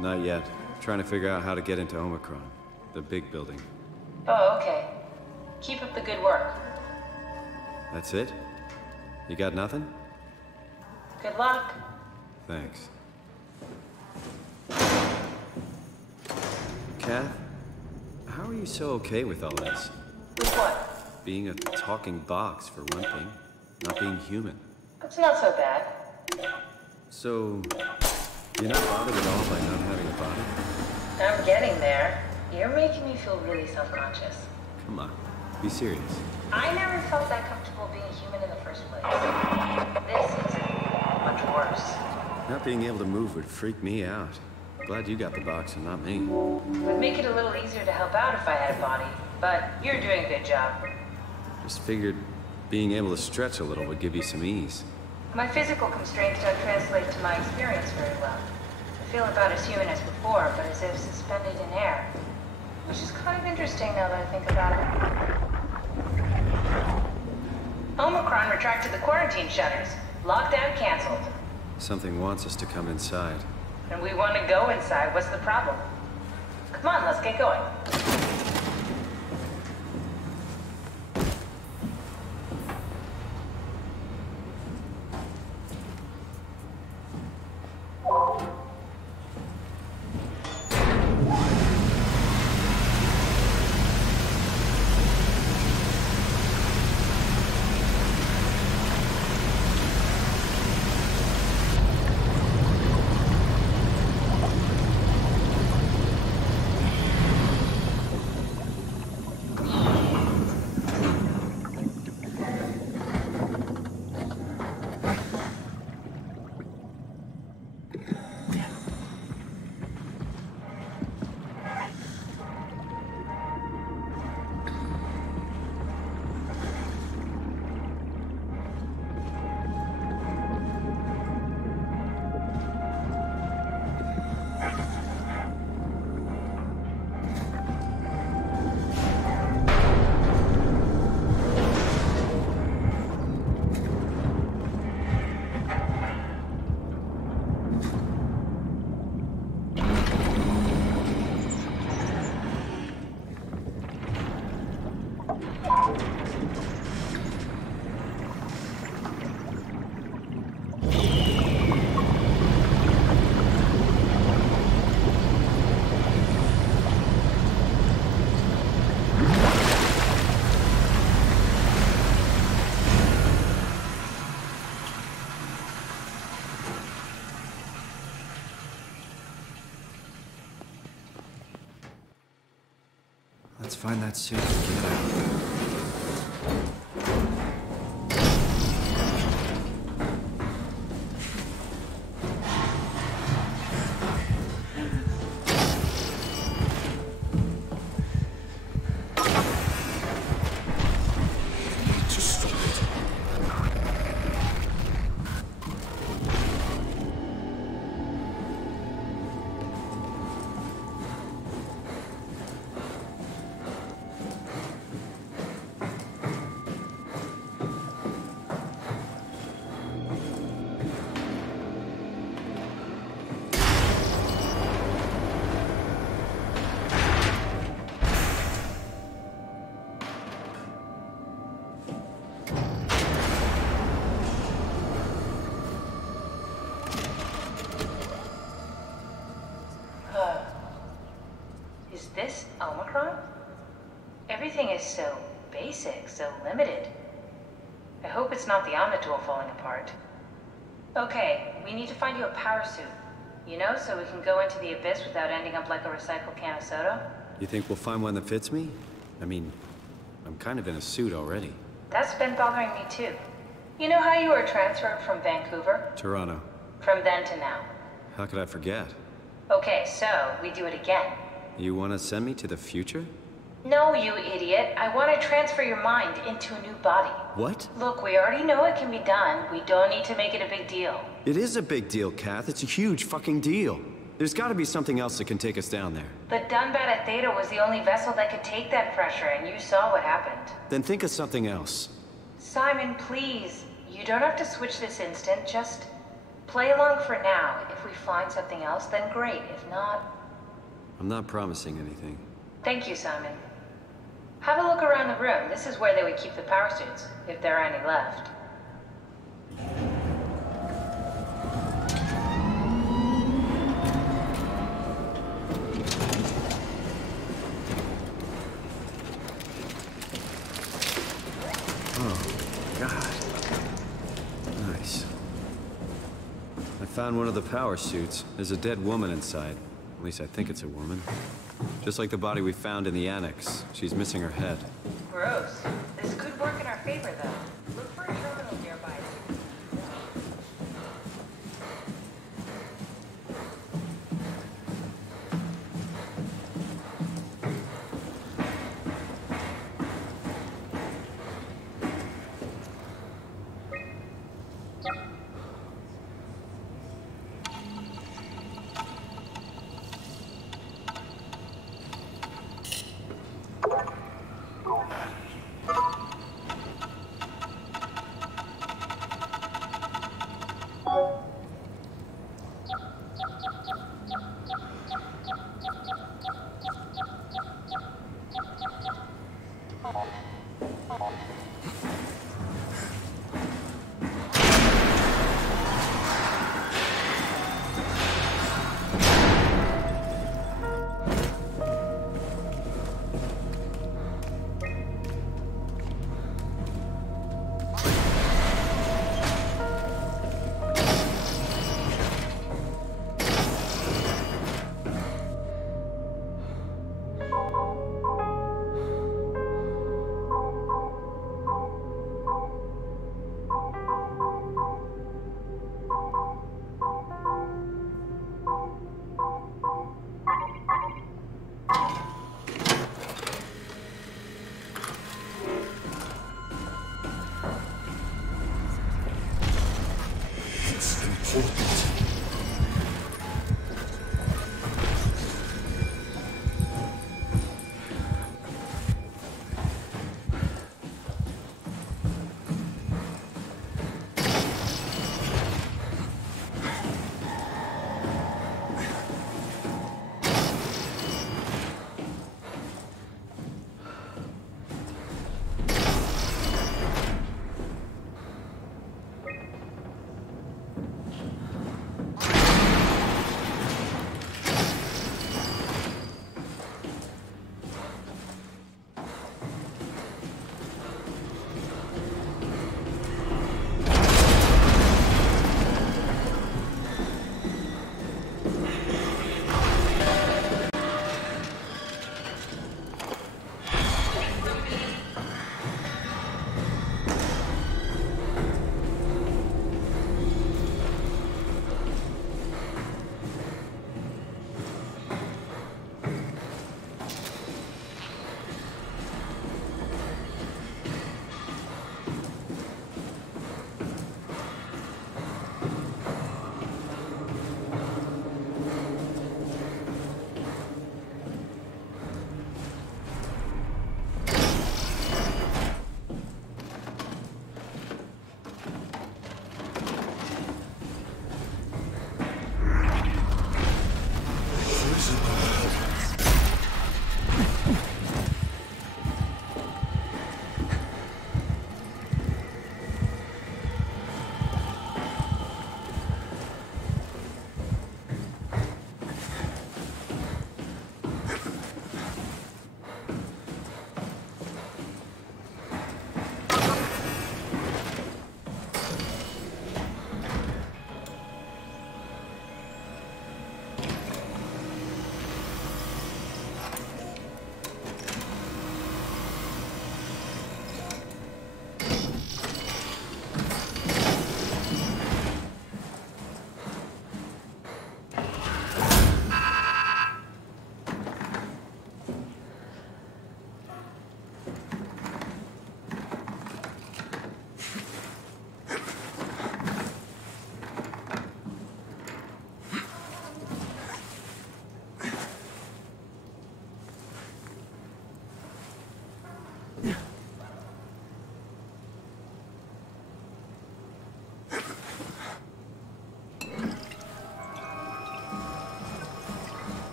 Not yet. Trying to figure out how to get into Omicron, the big building. Oh, okay. Keep up the good work. That's it? You got nothing? Good luck. Thanks. Kath? How are you so okay with all this? With what? Being a talking box, for one thing. Not being human. It's not so bad. So, you're not bothered at all by not having a body? I'm getting there. You're making me feel really self-conscious. Come on, be serious. I never felt that comfortable being human in the first place. This is much worse. Not being able to move would freak me out. Glad you got the box and not me. It would make it a little easier to help out if I had a body, but you're doing a good job. Just figured being able to stretch a little would give you some ease. My physical constraints don't translate to my experience very well. I feel about as human as before, but as if suspended in air. Which is kind of interesting now that I think about it. Omicron retracted the quarantine shutters. Lockdown canceled. Something wants us to come inside. And we want to go inside. What's the problem? Come on, let's get going. Let's find that suit and get out. Is this Omicron? Everything is so basic, so limited. I hope it's not the Omnitool falling apart. Okay, we need to find you a power suit. You know, so we can go into the abyss without ending up like a recycled can of soda. You think we'll find one that fits me? I mean, I'm kind of in a suit already. That's been bothering me too. You know how you were transferred from Vancouver? Toronto. From then to now. How could I forget? Okay, so we do it again. You want to send me to the future? No, you idiot. I want to transfer your mind into a new body. What? Look, we already know it can be done. We don't need to make it a big deal. It is a big deal, Kath. It's a huge fucking deal. There's got to be something else that can take us down there. The Dunbat at Theta was the only vessel that could take that pressure, and you saw what happened. Then think of something else. Simon, please. You don't have to switch this instant. Just play along for now. If we find something else, then great. If not... I'm not promising anything. Thank you, Simon. Have a look around the room. This is where they would keep the power suits, if there are any left. Oh, God. Nice. I found one of the power suits. There's a dead woman inside. At least I think it's a woman. Just like the body we found in the annex. She's missing her head. Gross. This could work in our favor, though. Look for a terminal nearby.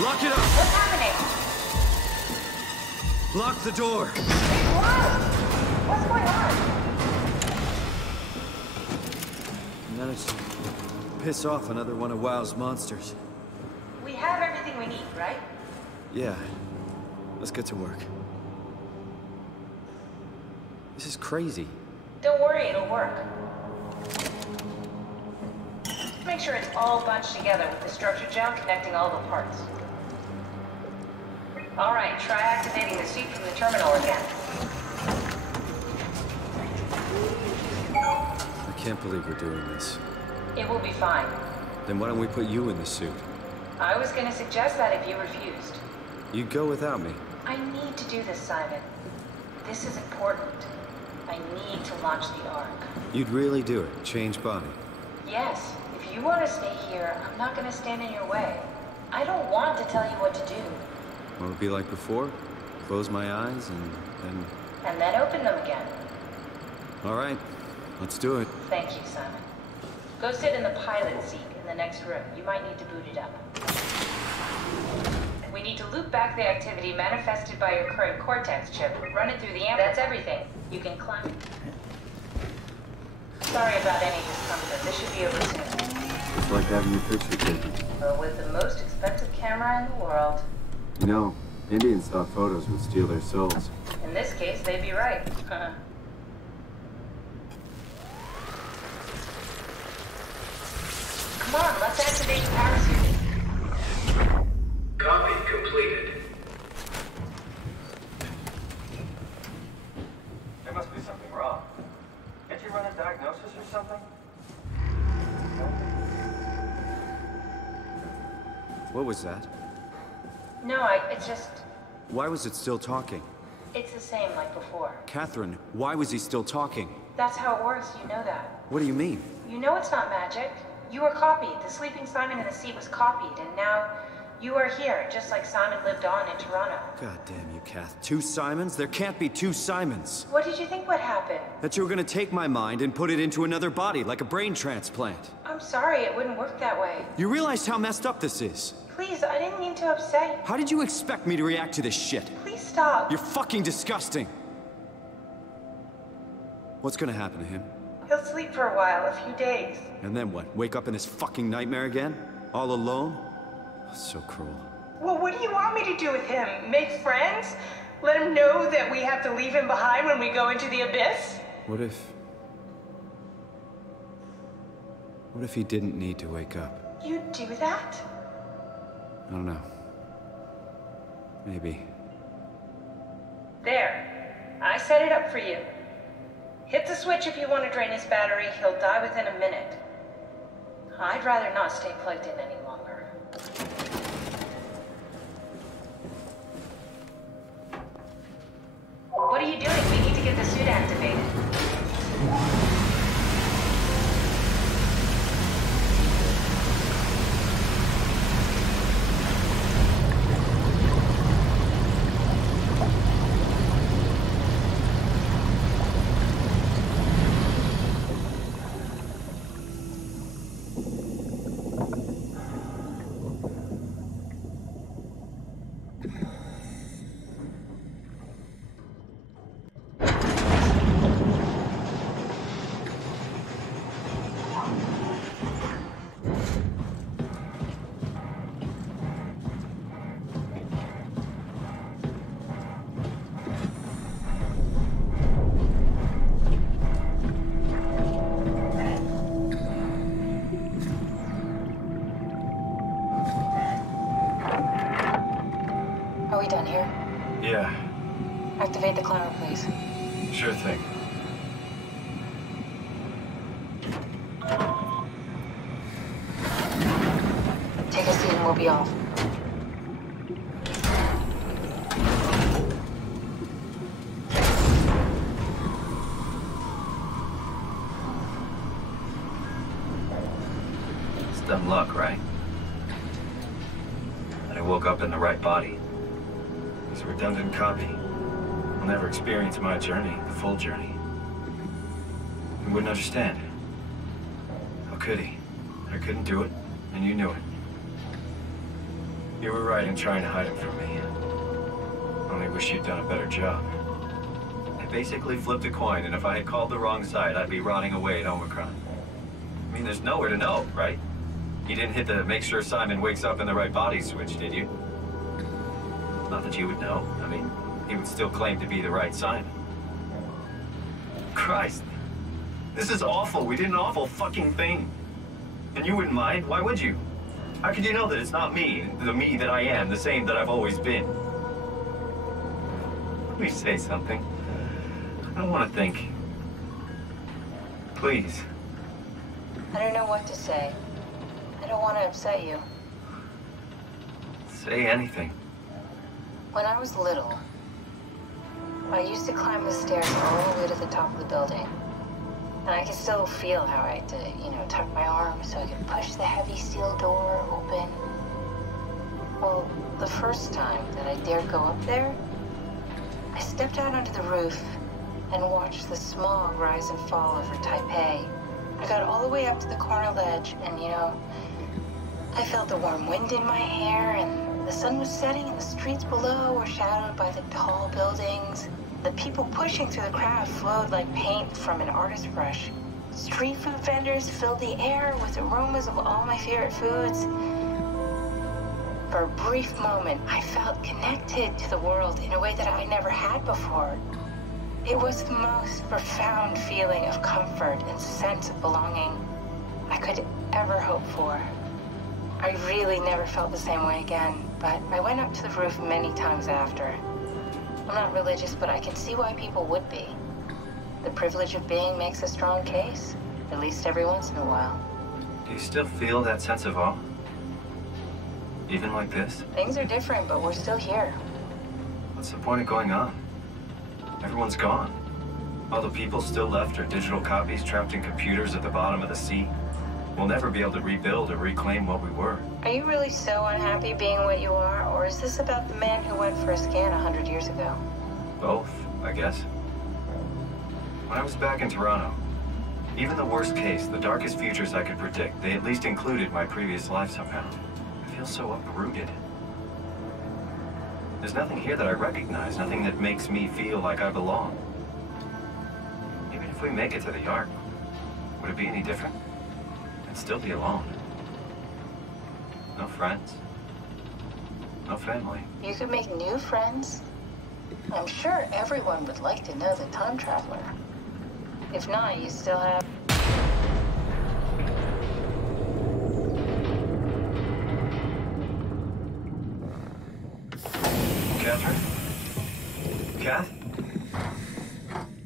Lock it up! What's happening? Lock the door! Why? What's going on? Managed to piss off another one of WoW's monsters. We have everything we need, right? Yeah. Let's get to work. This is crazy. Don't worry, it'll work. Make sure it's all bunched together with the structure gel connecting all the parts. All right, try activating the suit from the terminal again. I can't believe we're doing this. It will be fine. Then why don't we put you in the suit? I was going to suggest that if you refused. You'd go without me. I need to do this, Simon. This is important. I need to launch the Ark. You'd really do it? Change body? Yes. If you want to stay here, I'm not going to stand in your way. I don't want to tell you what to do. Want to be like before? Close my eyes and then... And then open them again. All right. Let's do it. Thank you, Simon. Go sit in the pilot seat in the next room. You might need to boot it up. We need to loop back the activity manifested by your current Cortex chip. Run it through the amp. That's everything. You can climb. Sorry about any discomfort. This should be over soon. It's like having your picture taken. With the most expensive camera in the world. You know, Indians thought photos would steal their souls. In this case, they'd be right. Come on, let's activate the parachute. Copy completed. There must be something wrong. Can't you run a diagnosis or something? What was that? No, it's just... Why was it still talking? It's the same like before. Catherine, why was he still talking? That's how it works, you know that. What do you mean? You know it's not magic. You were copied. The sleeping Simon in the seat was copied, and now you are here, just like Simon lived on in Toronto. God damn you, Kath. 2 Simons? There can't be 2 Simons. What did you think would happen? That you were gonna take my mind and put it into another body, like a brain transplant. I'm sorry, it wouldn't work that way. You realize how messed up this is? Please, I didn't mean to upset you. How did you expect me to react to this shit? Please stop. You're fucking disgusting. What's gonna happen to him? He'll sleep for a while, a few days. And then what? Wake up in this fucking nightmare again? All alone? So cruel. Well, what do you want me to do with him? Make friends? Let him know that we have to leave him behind when we go into the abyss? What if he didn't need to wake up? You'd do that? I don't know. Maybe. There. I set it up for you. Hit the switch if you want to drain his battery. He'll die within a minute. I'd rather not stay plugged in any longer. What are you doing? We need to get the suit activated. Are we done here? Yeah, Activate the climber, please. sure thing. Take a seat and we'll be off. It's dumb luck, right? I woke up in the right body. It's a redundant copy. I'll never experience my journey, the full journey. He wouldn't understand. How could he? I couldn't do it, and you knew it. You were right in trying to hide it from me. Only wish you'd done a better job. I basically flipped a coin, and if I had called the wrong side, I'd be rotting away at Omicron. I mean, there's nowhere to know, right? You didn't hit the make sure Simon wakes up in the right body switch, did you? Not that you would know. I mean, he would still claim to be the right Simon. Christ. This is awful. We did an awful fucking thing. And you wouldn't mind? Why would you? How could you know that it's not me, the me that I am, the same that I've always been? Please say something. I don't want to think. Please. I don't know what to say. I don't want to upset you. Say anything. When I was little, I used to climb the stairs all the way to the top of the building. And I could still feel how I had to, tuck my arm so I could push the heavy steel door open. Well, the first time that I dared go up there, I stepped out onto the roof and watched the smog rise and fall over Taipei. I got all the way up to the corner ledge and, I felt the warm wind in my hair and the sun was setting and the streets below were shadowed by the tall buildings. The people pushing through the crowd flowed like paint from an artist's brush. Street food vendors filled the air with aromas of all my favorite foods. For a brief moment, I felt connected to the world in a way that I never had before. It was the most profound feeling of comfort and sense of belonging I could ever hope for. I really never felt the same way again, but I went up to the roof many times after. I'm not religious, but I can see why people would be. The privilege of being makes a strong case, at least every once in a while. Do you still feel that sense of awe? Even like this? Things are different, but we're still here. What's the point of going on? Everyone's gone. All the people still left are digital copies trapped in computers at the bottom of the sea. We'll never be able to rebuild or reclaim what we were. Are you really so unhappy being what you are, or is this about the man who went for a scan 100 years ago? Both, I guess. When I was back in Toronto, even the worst case, the darkest futures I could predict, they at least included my previous life somehow. I feel so uprooted. There's nothing here that I recognize, nothing that makes me feel like I belong. Even if we make it to the Ark, would it be any different? I'd still be alone. No friends. No family. You could make new friends. I'm sure everyone would like to know the time traveler. If not, you still have... Catherine? Kath?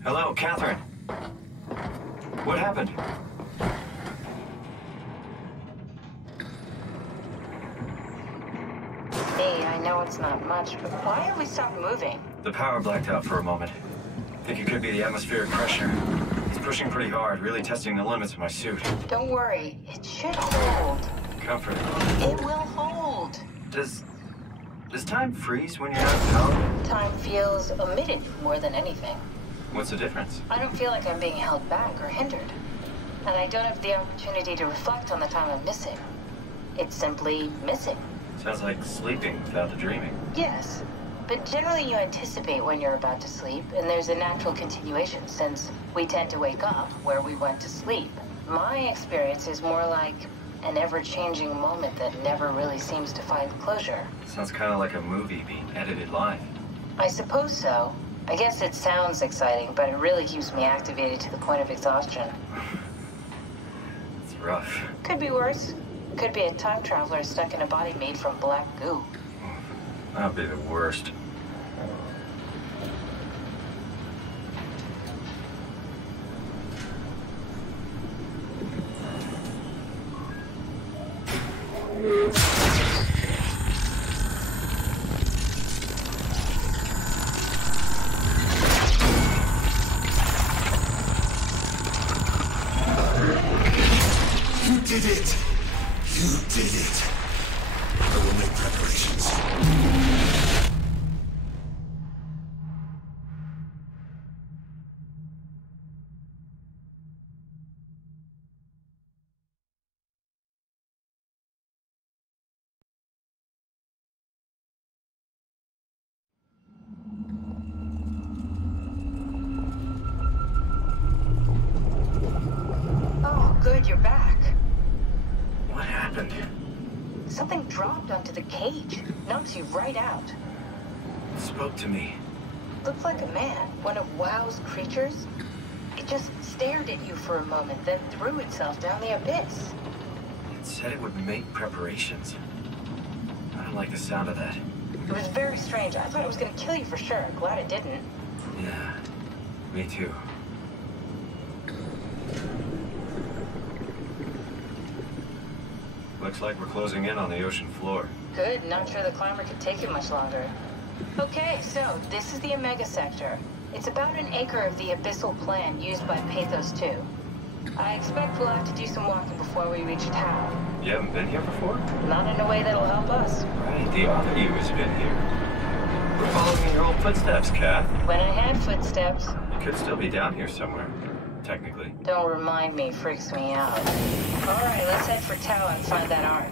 Hello, Catherine. What happened? Hey, I know it's not much, but why have we stopped moving? The power blacked out for a moment. Think it could be the atmospheric pressure. It's pushing pretty hard, really testing the limits of my suit. Don't worry, it should hold. Comfort. It will hold. Does time freeze when you're out of power? Time feels omitted more than anything. What's the difference? I don't feel like I'm being held back or hindered. And I don't have the opportunity to reflect on the time I'm missing. It's simply missing. Sounds like sleeping without the dreaming. Yes, but generally you anticipate when you're about to sleep, and there's a natural continuation since we tend to wake up where we went to sleep. My experience is more like an ever-changing moment that never really seems to find closure. Sounds kind of like a movie being edited live. I suppose so. I guess it sounds exciting, but it really keeps me activated to the point of exhaustion. It's rough. Could be worse. Could be a time traveler stuck in a body made from black goo. That'd be the worst. You did it! You did it! I will make preparations. Oh, good, you're back. What happened? Something dropped onto the cage. Knocks you right out. It spoke to me. Looked like a man, one of WoW's creatures. It just stared at you for a moment, then threw itself down the abyss. It said it would make preparations. I don't like the sound of that. It was very strange. I thought it was gonna kill you for sure. Glad it didn't. Yeah, me too. Looks like we're closing in on the ocean floor. Good, not sure the climber could take it much longer. Okay, so this is the Omega Sector. It's about an acre of the abyssal plan used by Pathos 2. I expect we'll have to do some walking before we reach town. You haven't been here before? Not in a way that'll help us. Right, the other you has been here. We're following in your old footsteps, Kath. When I had footsteps. You could still be down here somewhere, technically. Don't remind me, freaks me out. Alright, let's head for Tau and find that Ark.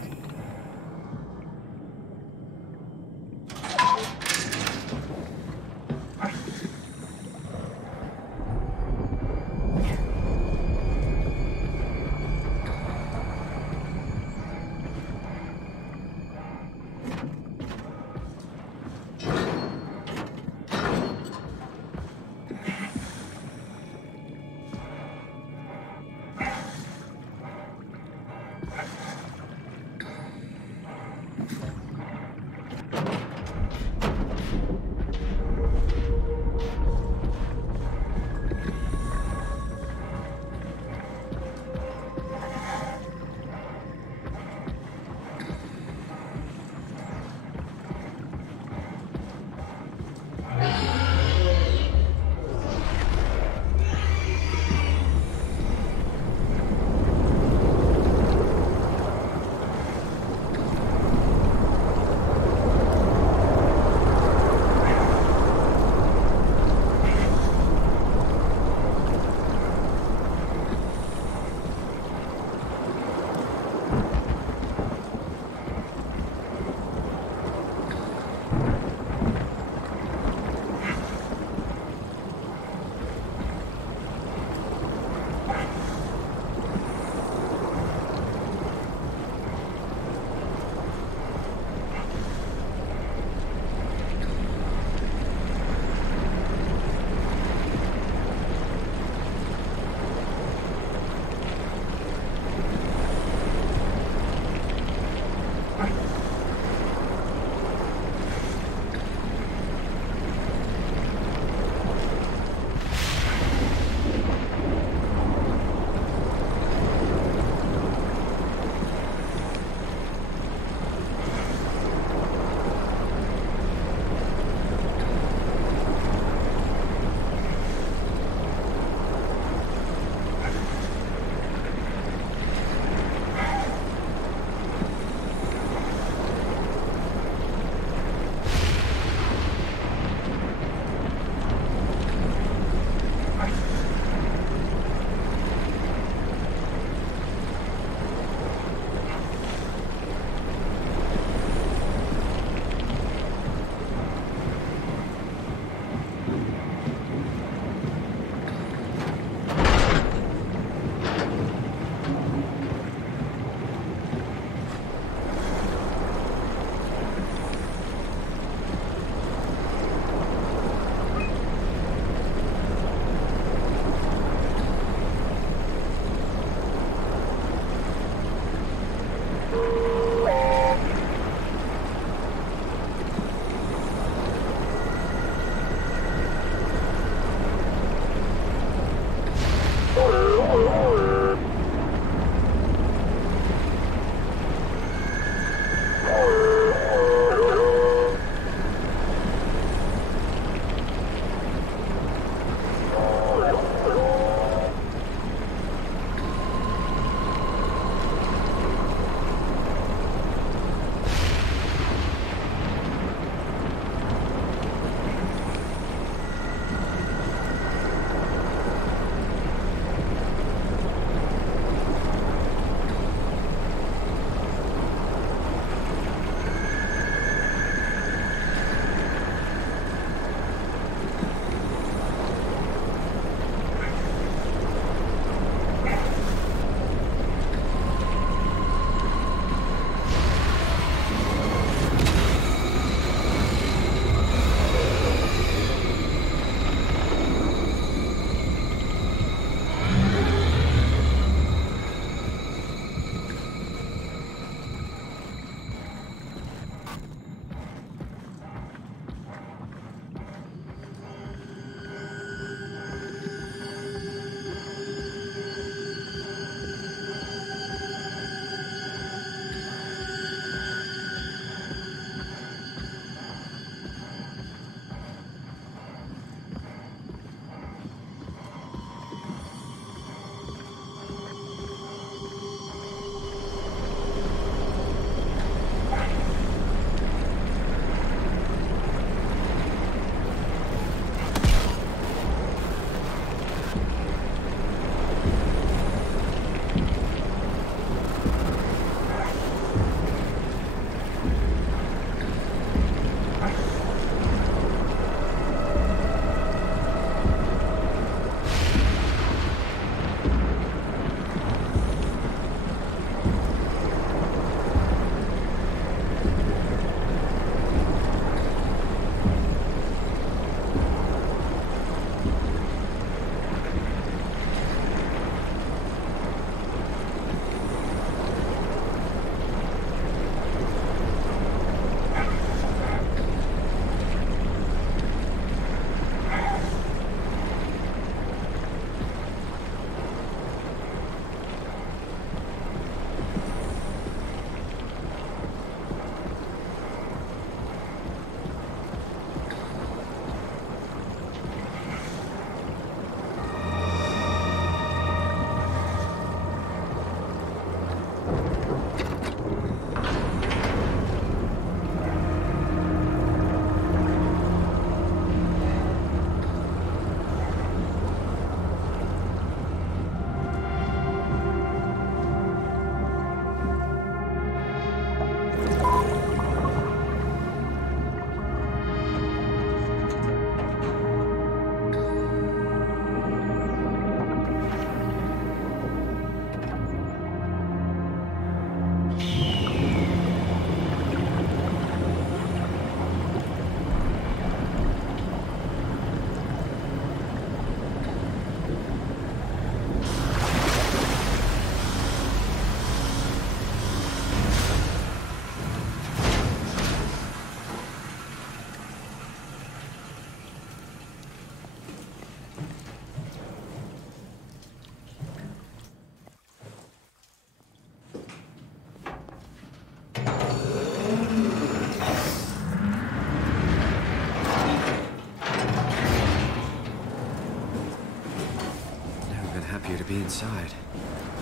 inside.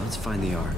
Let's find the Ark.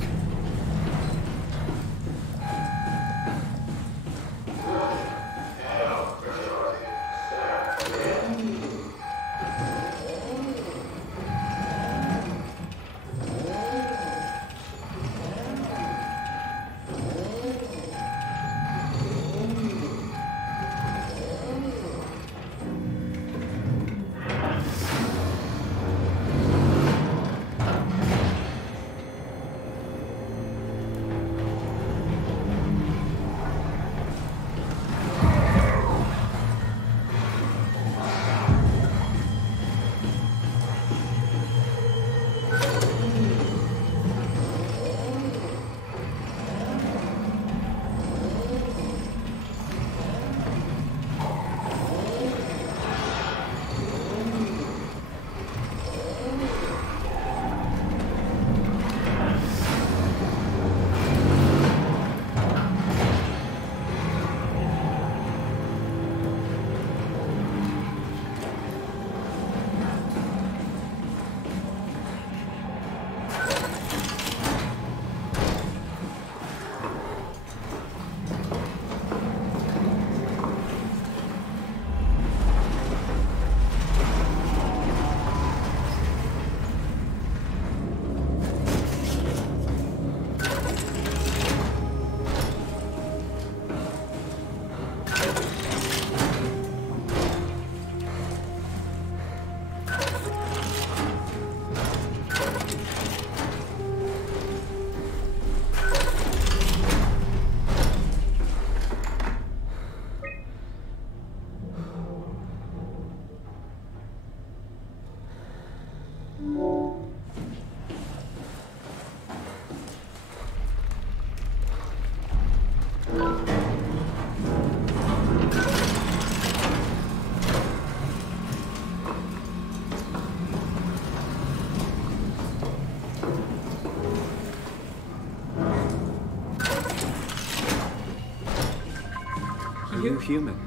Are you human?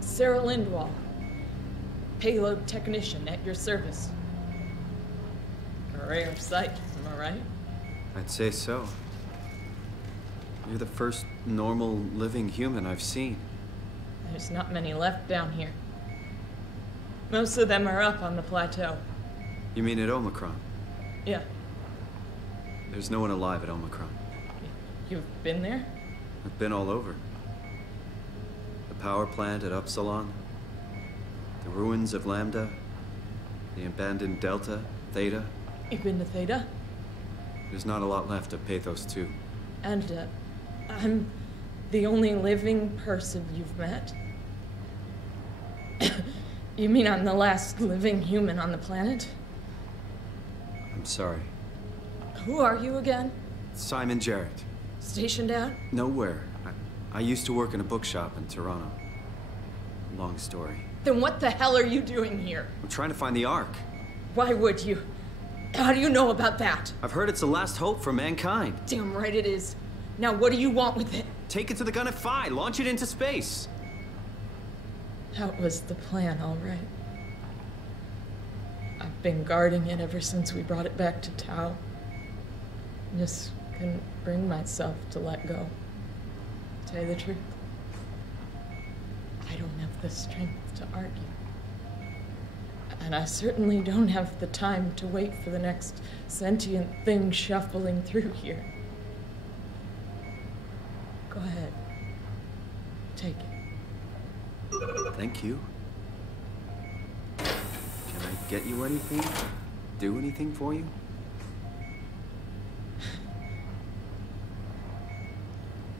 Sarah Lindwall, payload technician at your service. A rare sight, am I right? I'd say so. You're the first normal living human I've seen. There's not many left down here. Most of them are up on the plateau. You mean at Omicron? Yeah. There's no one alive at Omicron. You've been there? I've been all over. The power plant at Upsilon, the ruins of Lambda, the abandoned Delta, Theta. You've been to Theta? There's not a lot left of Pathos 2. And, I'm the only living person you've met? You mean I'm the last living human on the planet? I'm sorry. Who are you again? Simon Jarrett. Stationed out? Nowhere. I used to work in a bookshop in Toronto. Long story. Then what the hell are you doing here? I'm trying to find the Ark. Why would you? How do you know about that? I've heard it's the last hope for mankind. Damn right it is. Now what do you want with it? Take it to the Gun at Phi. Launch it into space. That was the plan, all right. I've been guarding it ever since we brought it back to Tau. Just couldn't bring myself to let go. To tell you the truth, I don't have the strength to argue. And I certainly don't have the time to wait for the next sentient thing shuffling through here. Go ahead. Take it. Thank you. Can I get you anything? Do anything for you?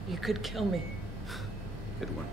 You could kill me. Good one.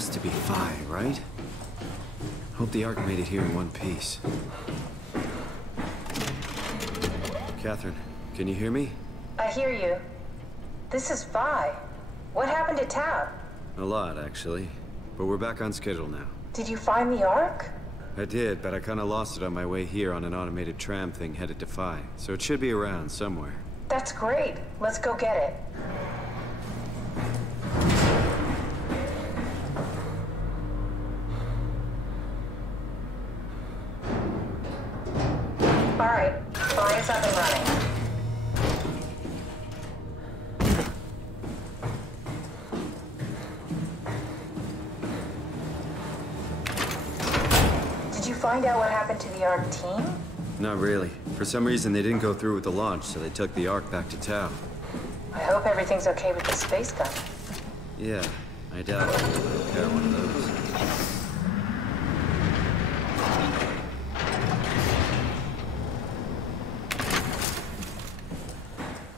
has to be Phi, right? Hope the Ark made it here in one piece. Catherine, can you hear me? I hear you. This is Phi. What happened to Tab? A lot, actually. But we're back on schedule now. Did you find the Ark? I did, but I kinda lost it on my way here on an automated tram thing headed to Phi. So it should be around somewhere. That's great. Let's go get it. All right, Phi is up and running. Did you find out what happened to the Ark team? Not really. For some reason, they didn't go through with the launch, so they took the Ark back to Tau. I hope everything's okay with the space gun. Yeah, I doubt I'll be able to repair one of those.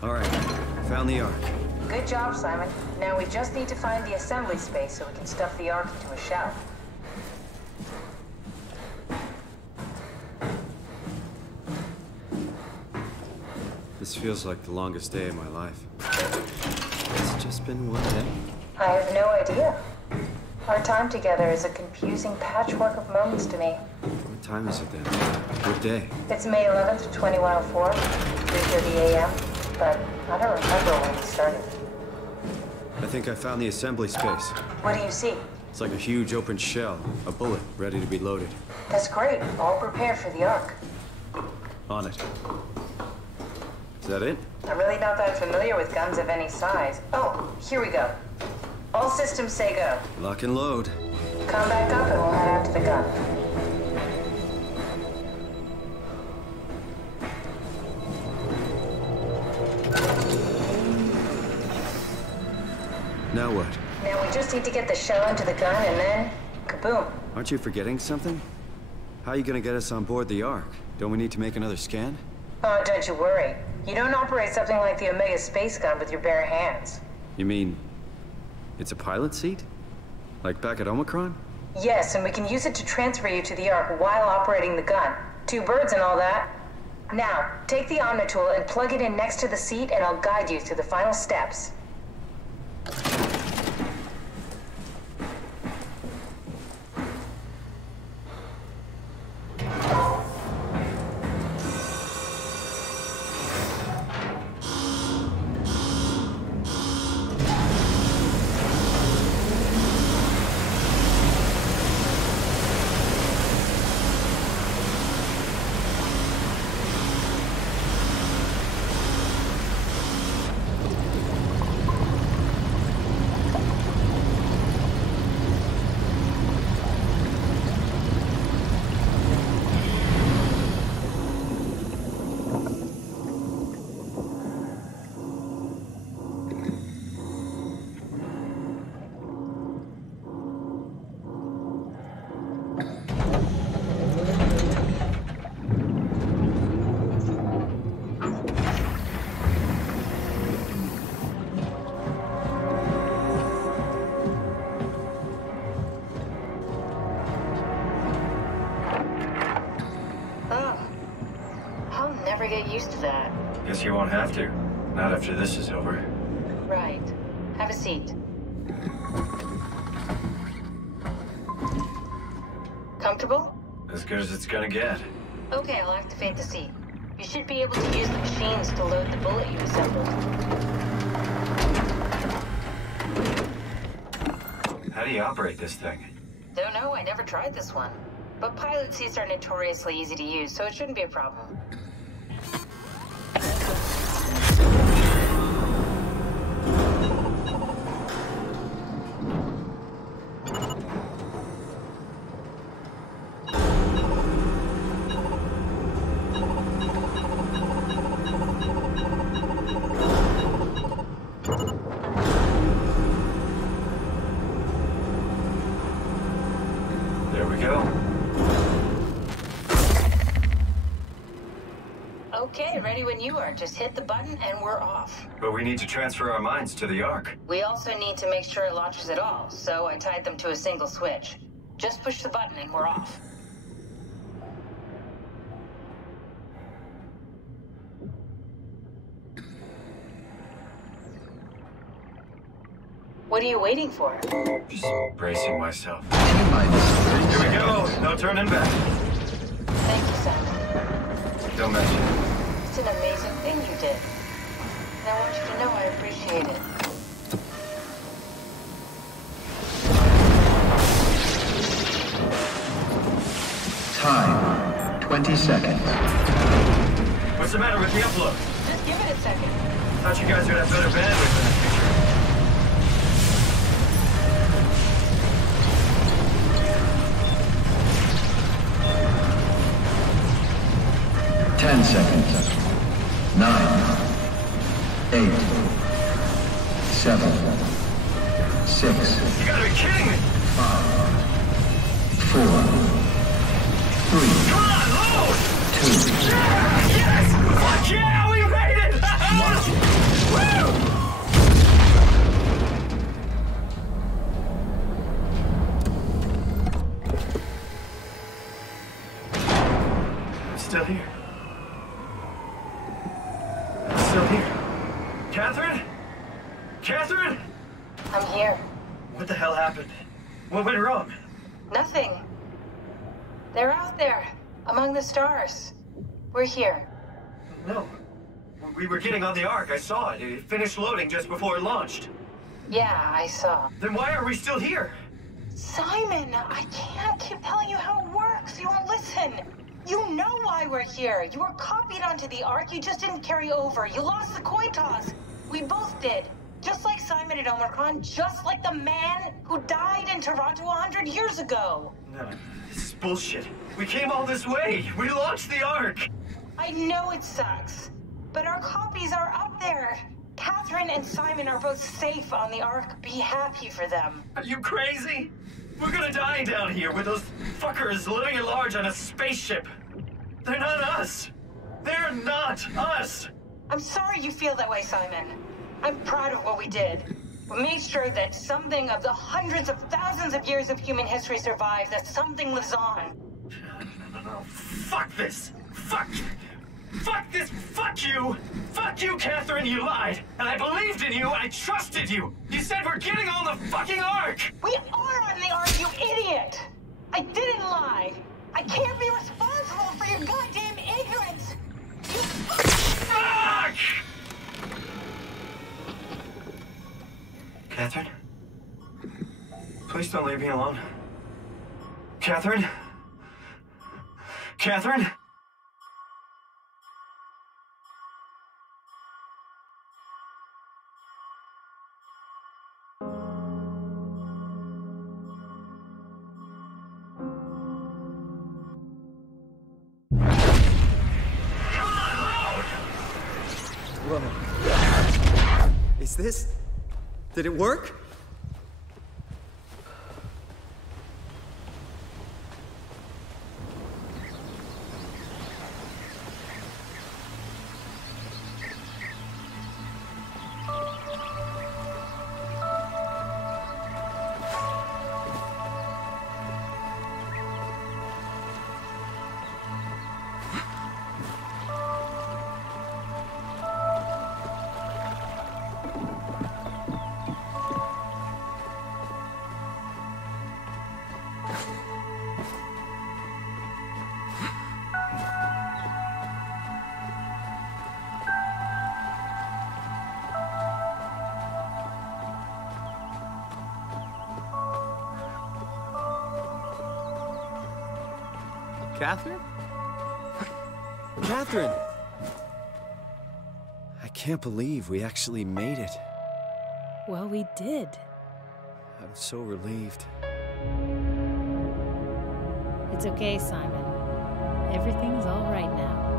All right, found the Ark. Good job, Simon. Now we just need to find the assembly space so we can stuff the Ark into a shell. This feels like the longest day of my life. It's just been one day. I have no idea. Our time together is a confusing patchwork of moments to me. What time is it then? What day? It's May 11th, 2104, 3:30 a.m., but I don't remember when we started. I think I found the assembly space. What do you see? It's like a huge open shell, a bullet ready to be loaded. That's great. All prepared for the Ark. On it. Is that it? I'm really not that familiar with guns of any size. Oh, here we go. All systems say go. Lock and load. Come back up and we'll head out to the gun. Now what? Now we just need to get the shell into the gun and then, kaboom. Aren't you forgetting something? How are you gonna get us on board the Ark? Don't we need to make another scan? Oh, don't you worry. You don't operate something like the Omega space gun with your bare hands. You mean, it's a pilot seat? Like back at Omicron? Yes, and we can use it to transfer you to the Ark while operating the gun. 2 birds and all that. Now, take the Omnitool and plug it in next to the seat and I'll guide you through the final steps. Get used to that. Guess you won't have to. Not after this is over. Right. Have a seat. Comfortable? As good as it's gonna get. Okay, I'll activate the seat. You should be able to use the machines to load the bullet you assembled. How do you operate this thing? Don't know, I never tried this one. But pilot seats are notoriously easy to use, so it shouldn't be a problem. Okay, ready when you are. Just hit the button and we're off. But we need to transfer our minds to the Ark. We also need to make sure it launches at all, so I tied them to a single switch. Just push the button and we're off. What are you waiting for? Just bracing myself. Here we go. No turning back. Thank you, Simon. Don't mention it. It's an amazing thing you did. And I want you to know I appreciate it. Time, 20 seconds. What's the matter with the upload? Just give it a second. Thought you guys would have better bandwidth in the future. 10 seconds. 9, 8, 7, 6. You gotta be kidding me! 5, 4, 3. Come on, load! 2. Yes! Fuck yeah, we made it! Woo! I'm still here. I'm still here. Catherine? Catherine? I'm here. What the hell happened? What went wrong? Nothing. They're out there, among the stars. We're here. No. We were getting on the Ark. I saw it. It finished loading just before it launched. Yeah, I saw. Then why are we still here? Simon, I can't keep telling you how it works. You won't listen. You know why we're here. You were copied onto the Ark. You just didn't carry over. You lost the coin toss. We both did. Just like Simon at Omicron, just like the man who died in Toronto 100 years ago. No, this is bullshit. We came all this way. We launched the Ark. I know it sucks, but our copies are up there. Catherine and Simon are both safe on the Ark. Be happy for them. Are you crazy? We're gonna die down here with those fuckers living at large on a spaceship. They're not us. They're not us. I'm sorry you feel that way, Simon. I'm proud of what we did. We made sure that something of the hundreds of thousands of years of human history survives, that something lives on. No. Fuck this. Fuck this. Fuck you. Fuck you, Catherine. You lied. And I believed in you. I trusted you. You said we're getting on the fucking Ark. We are on the Ark, you idiot. I didn't lie. I can't be responsible for your goddamn ignorance. You fuck! Catherine? Please don't leave me alone. Catherine? Catherine? Whoa. Is this... Did it work? Catherine? Catherine! I can't believe we actually made it. Well, we did. I'm so relieved. It's okay, Simon. Everything's all right now.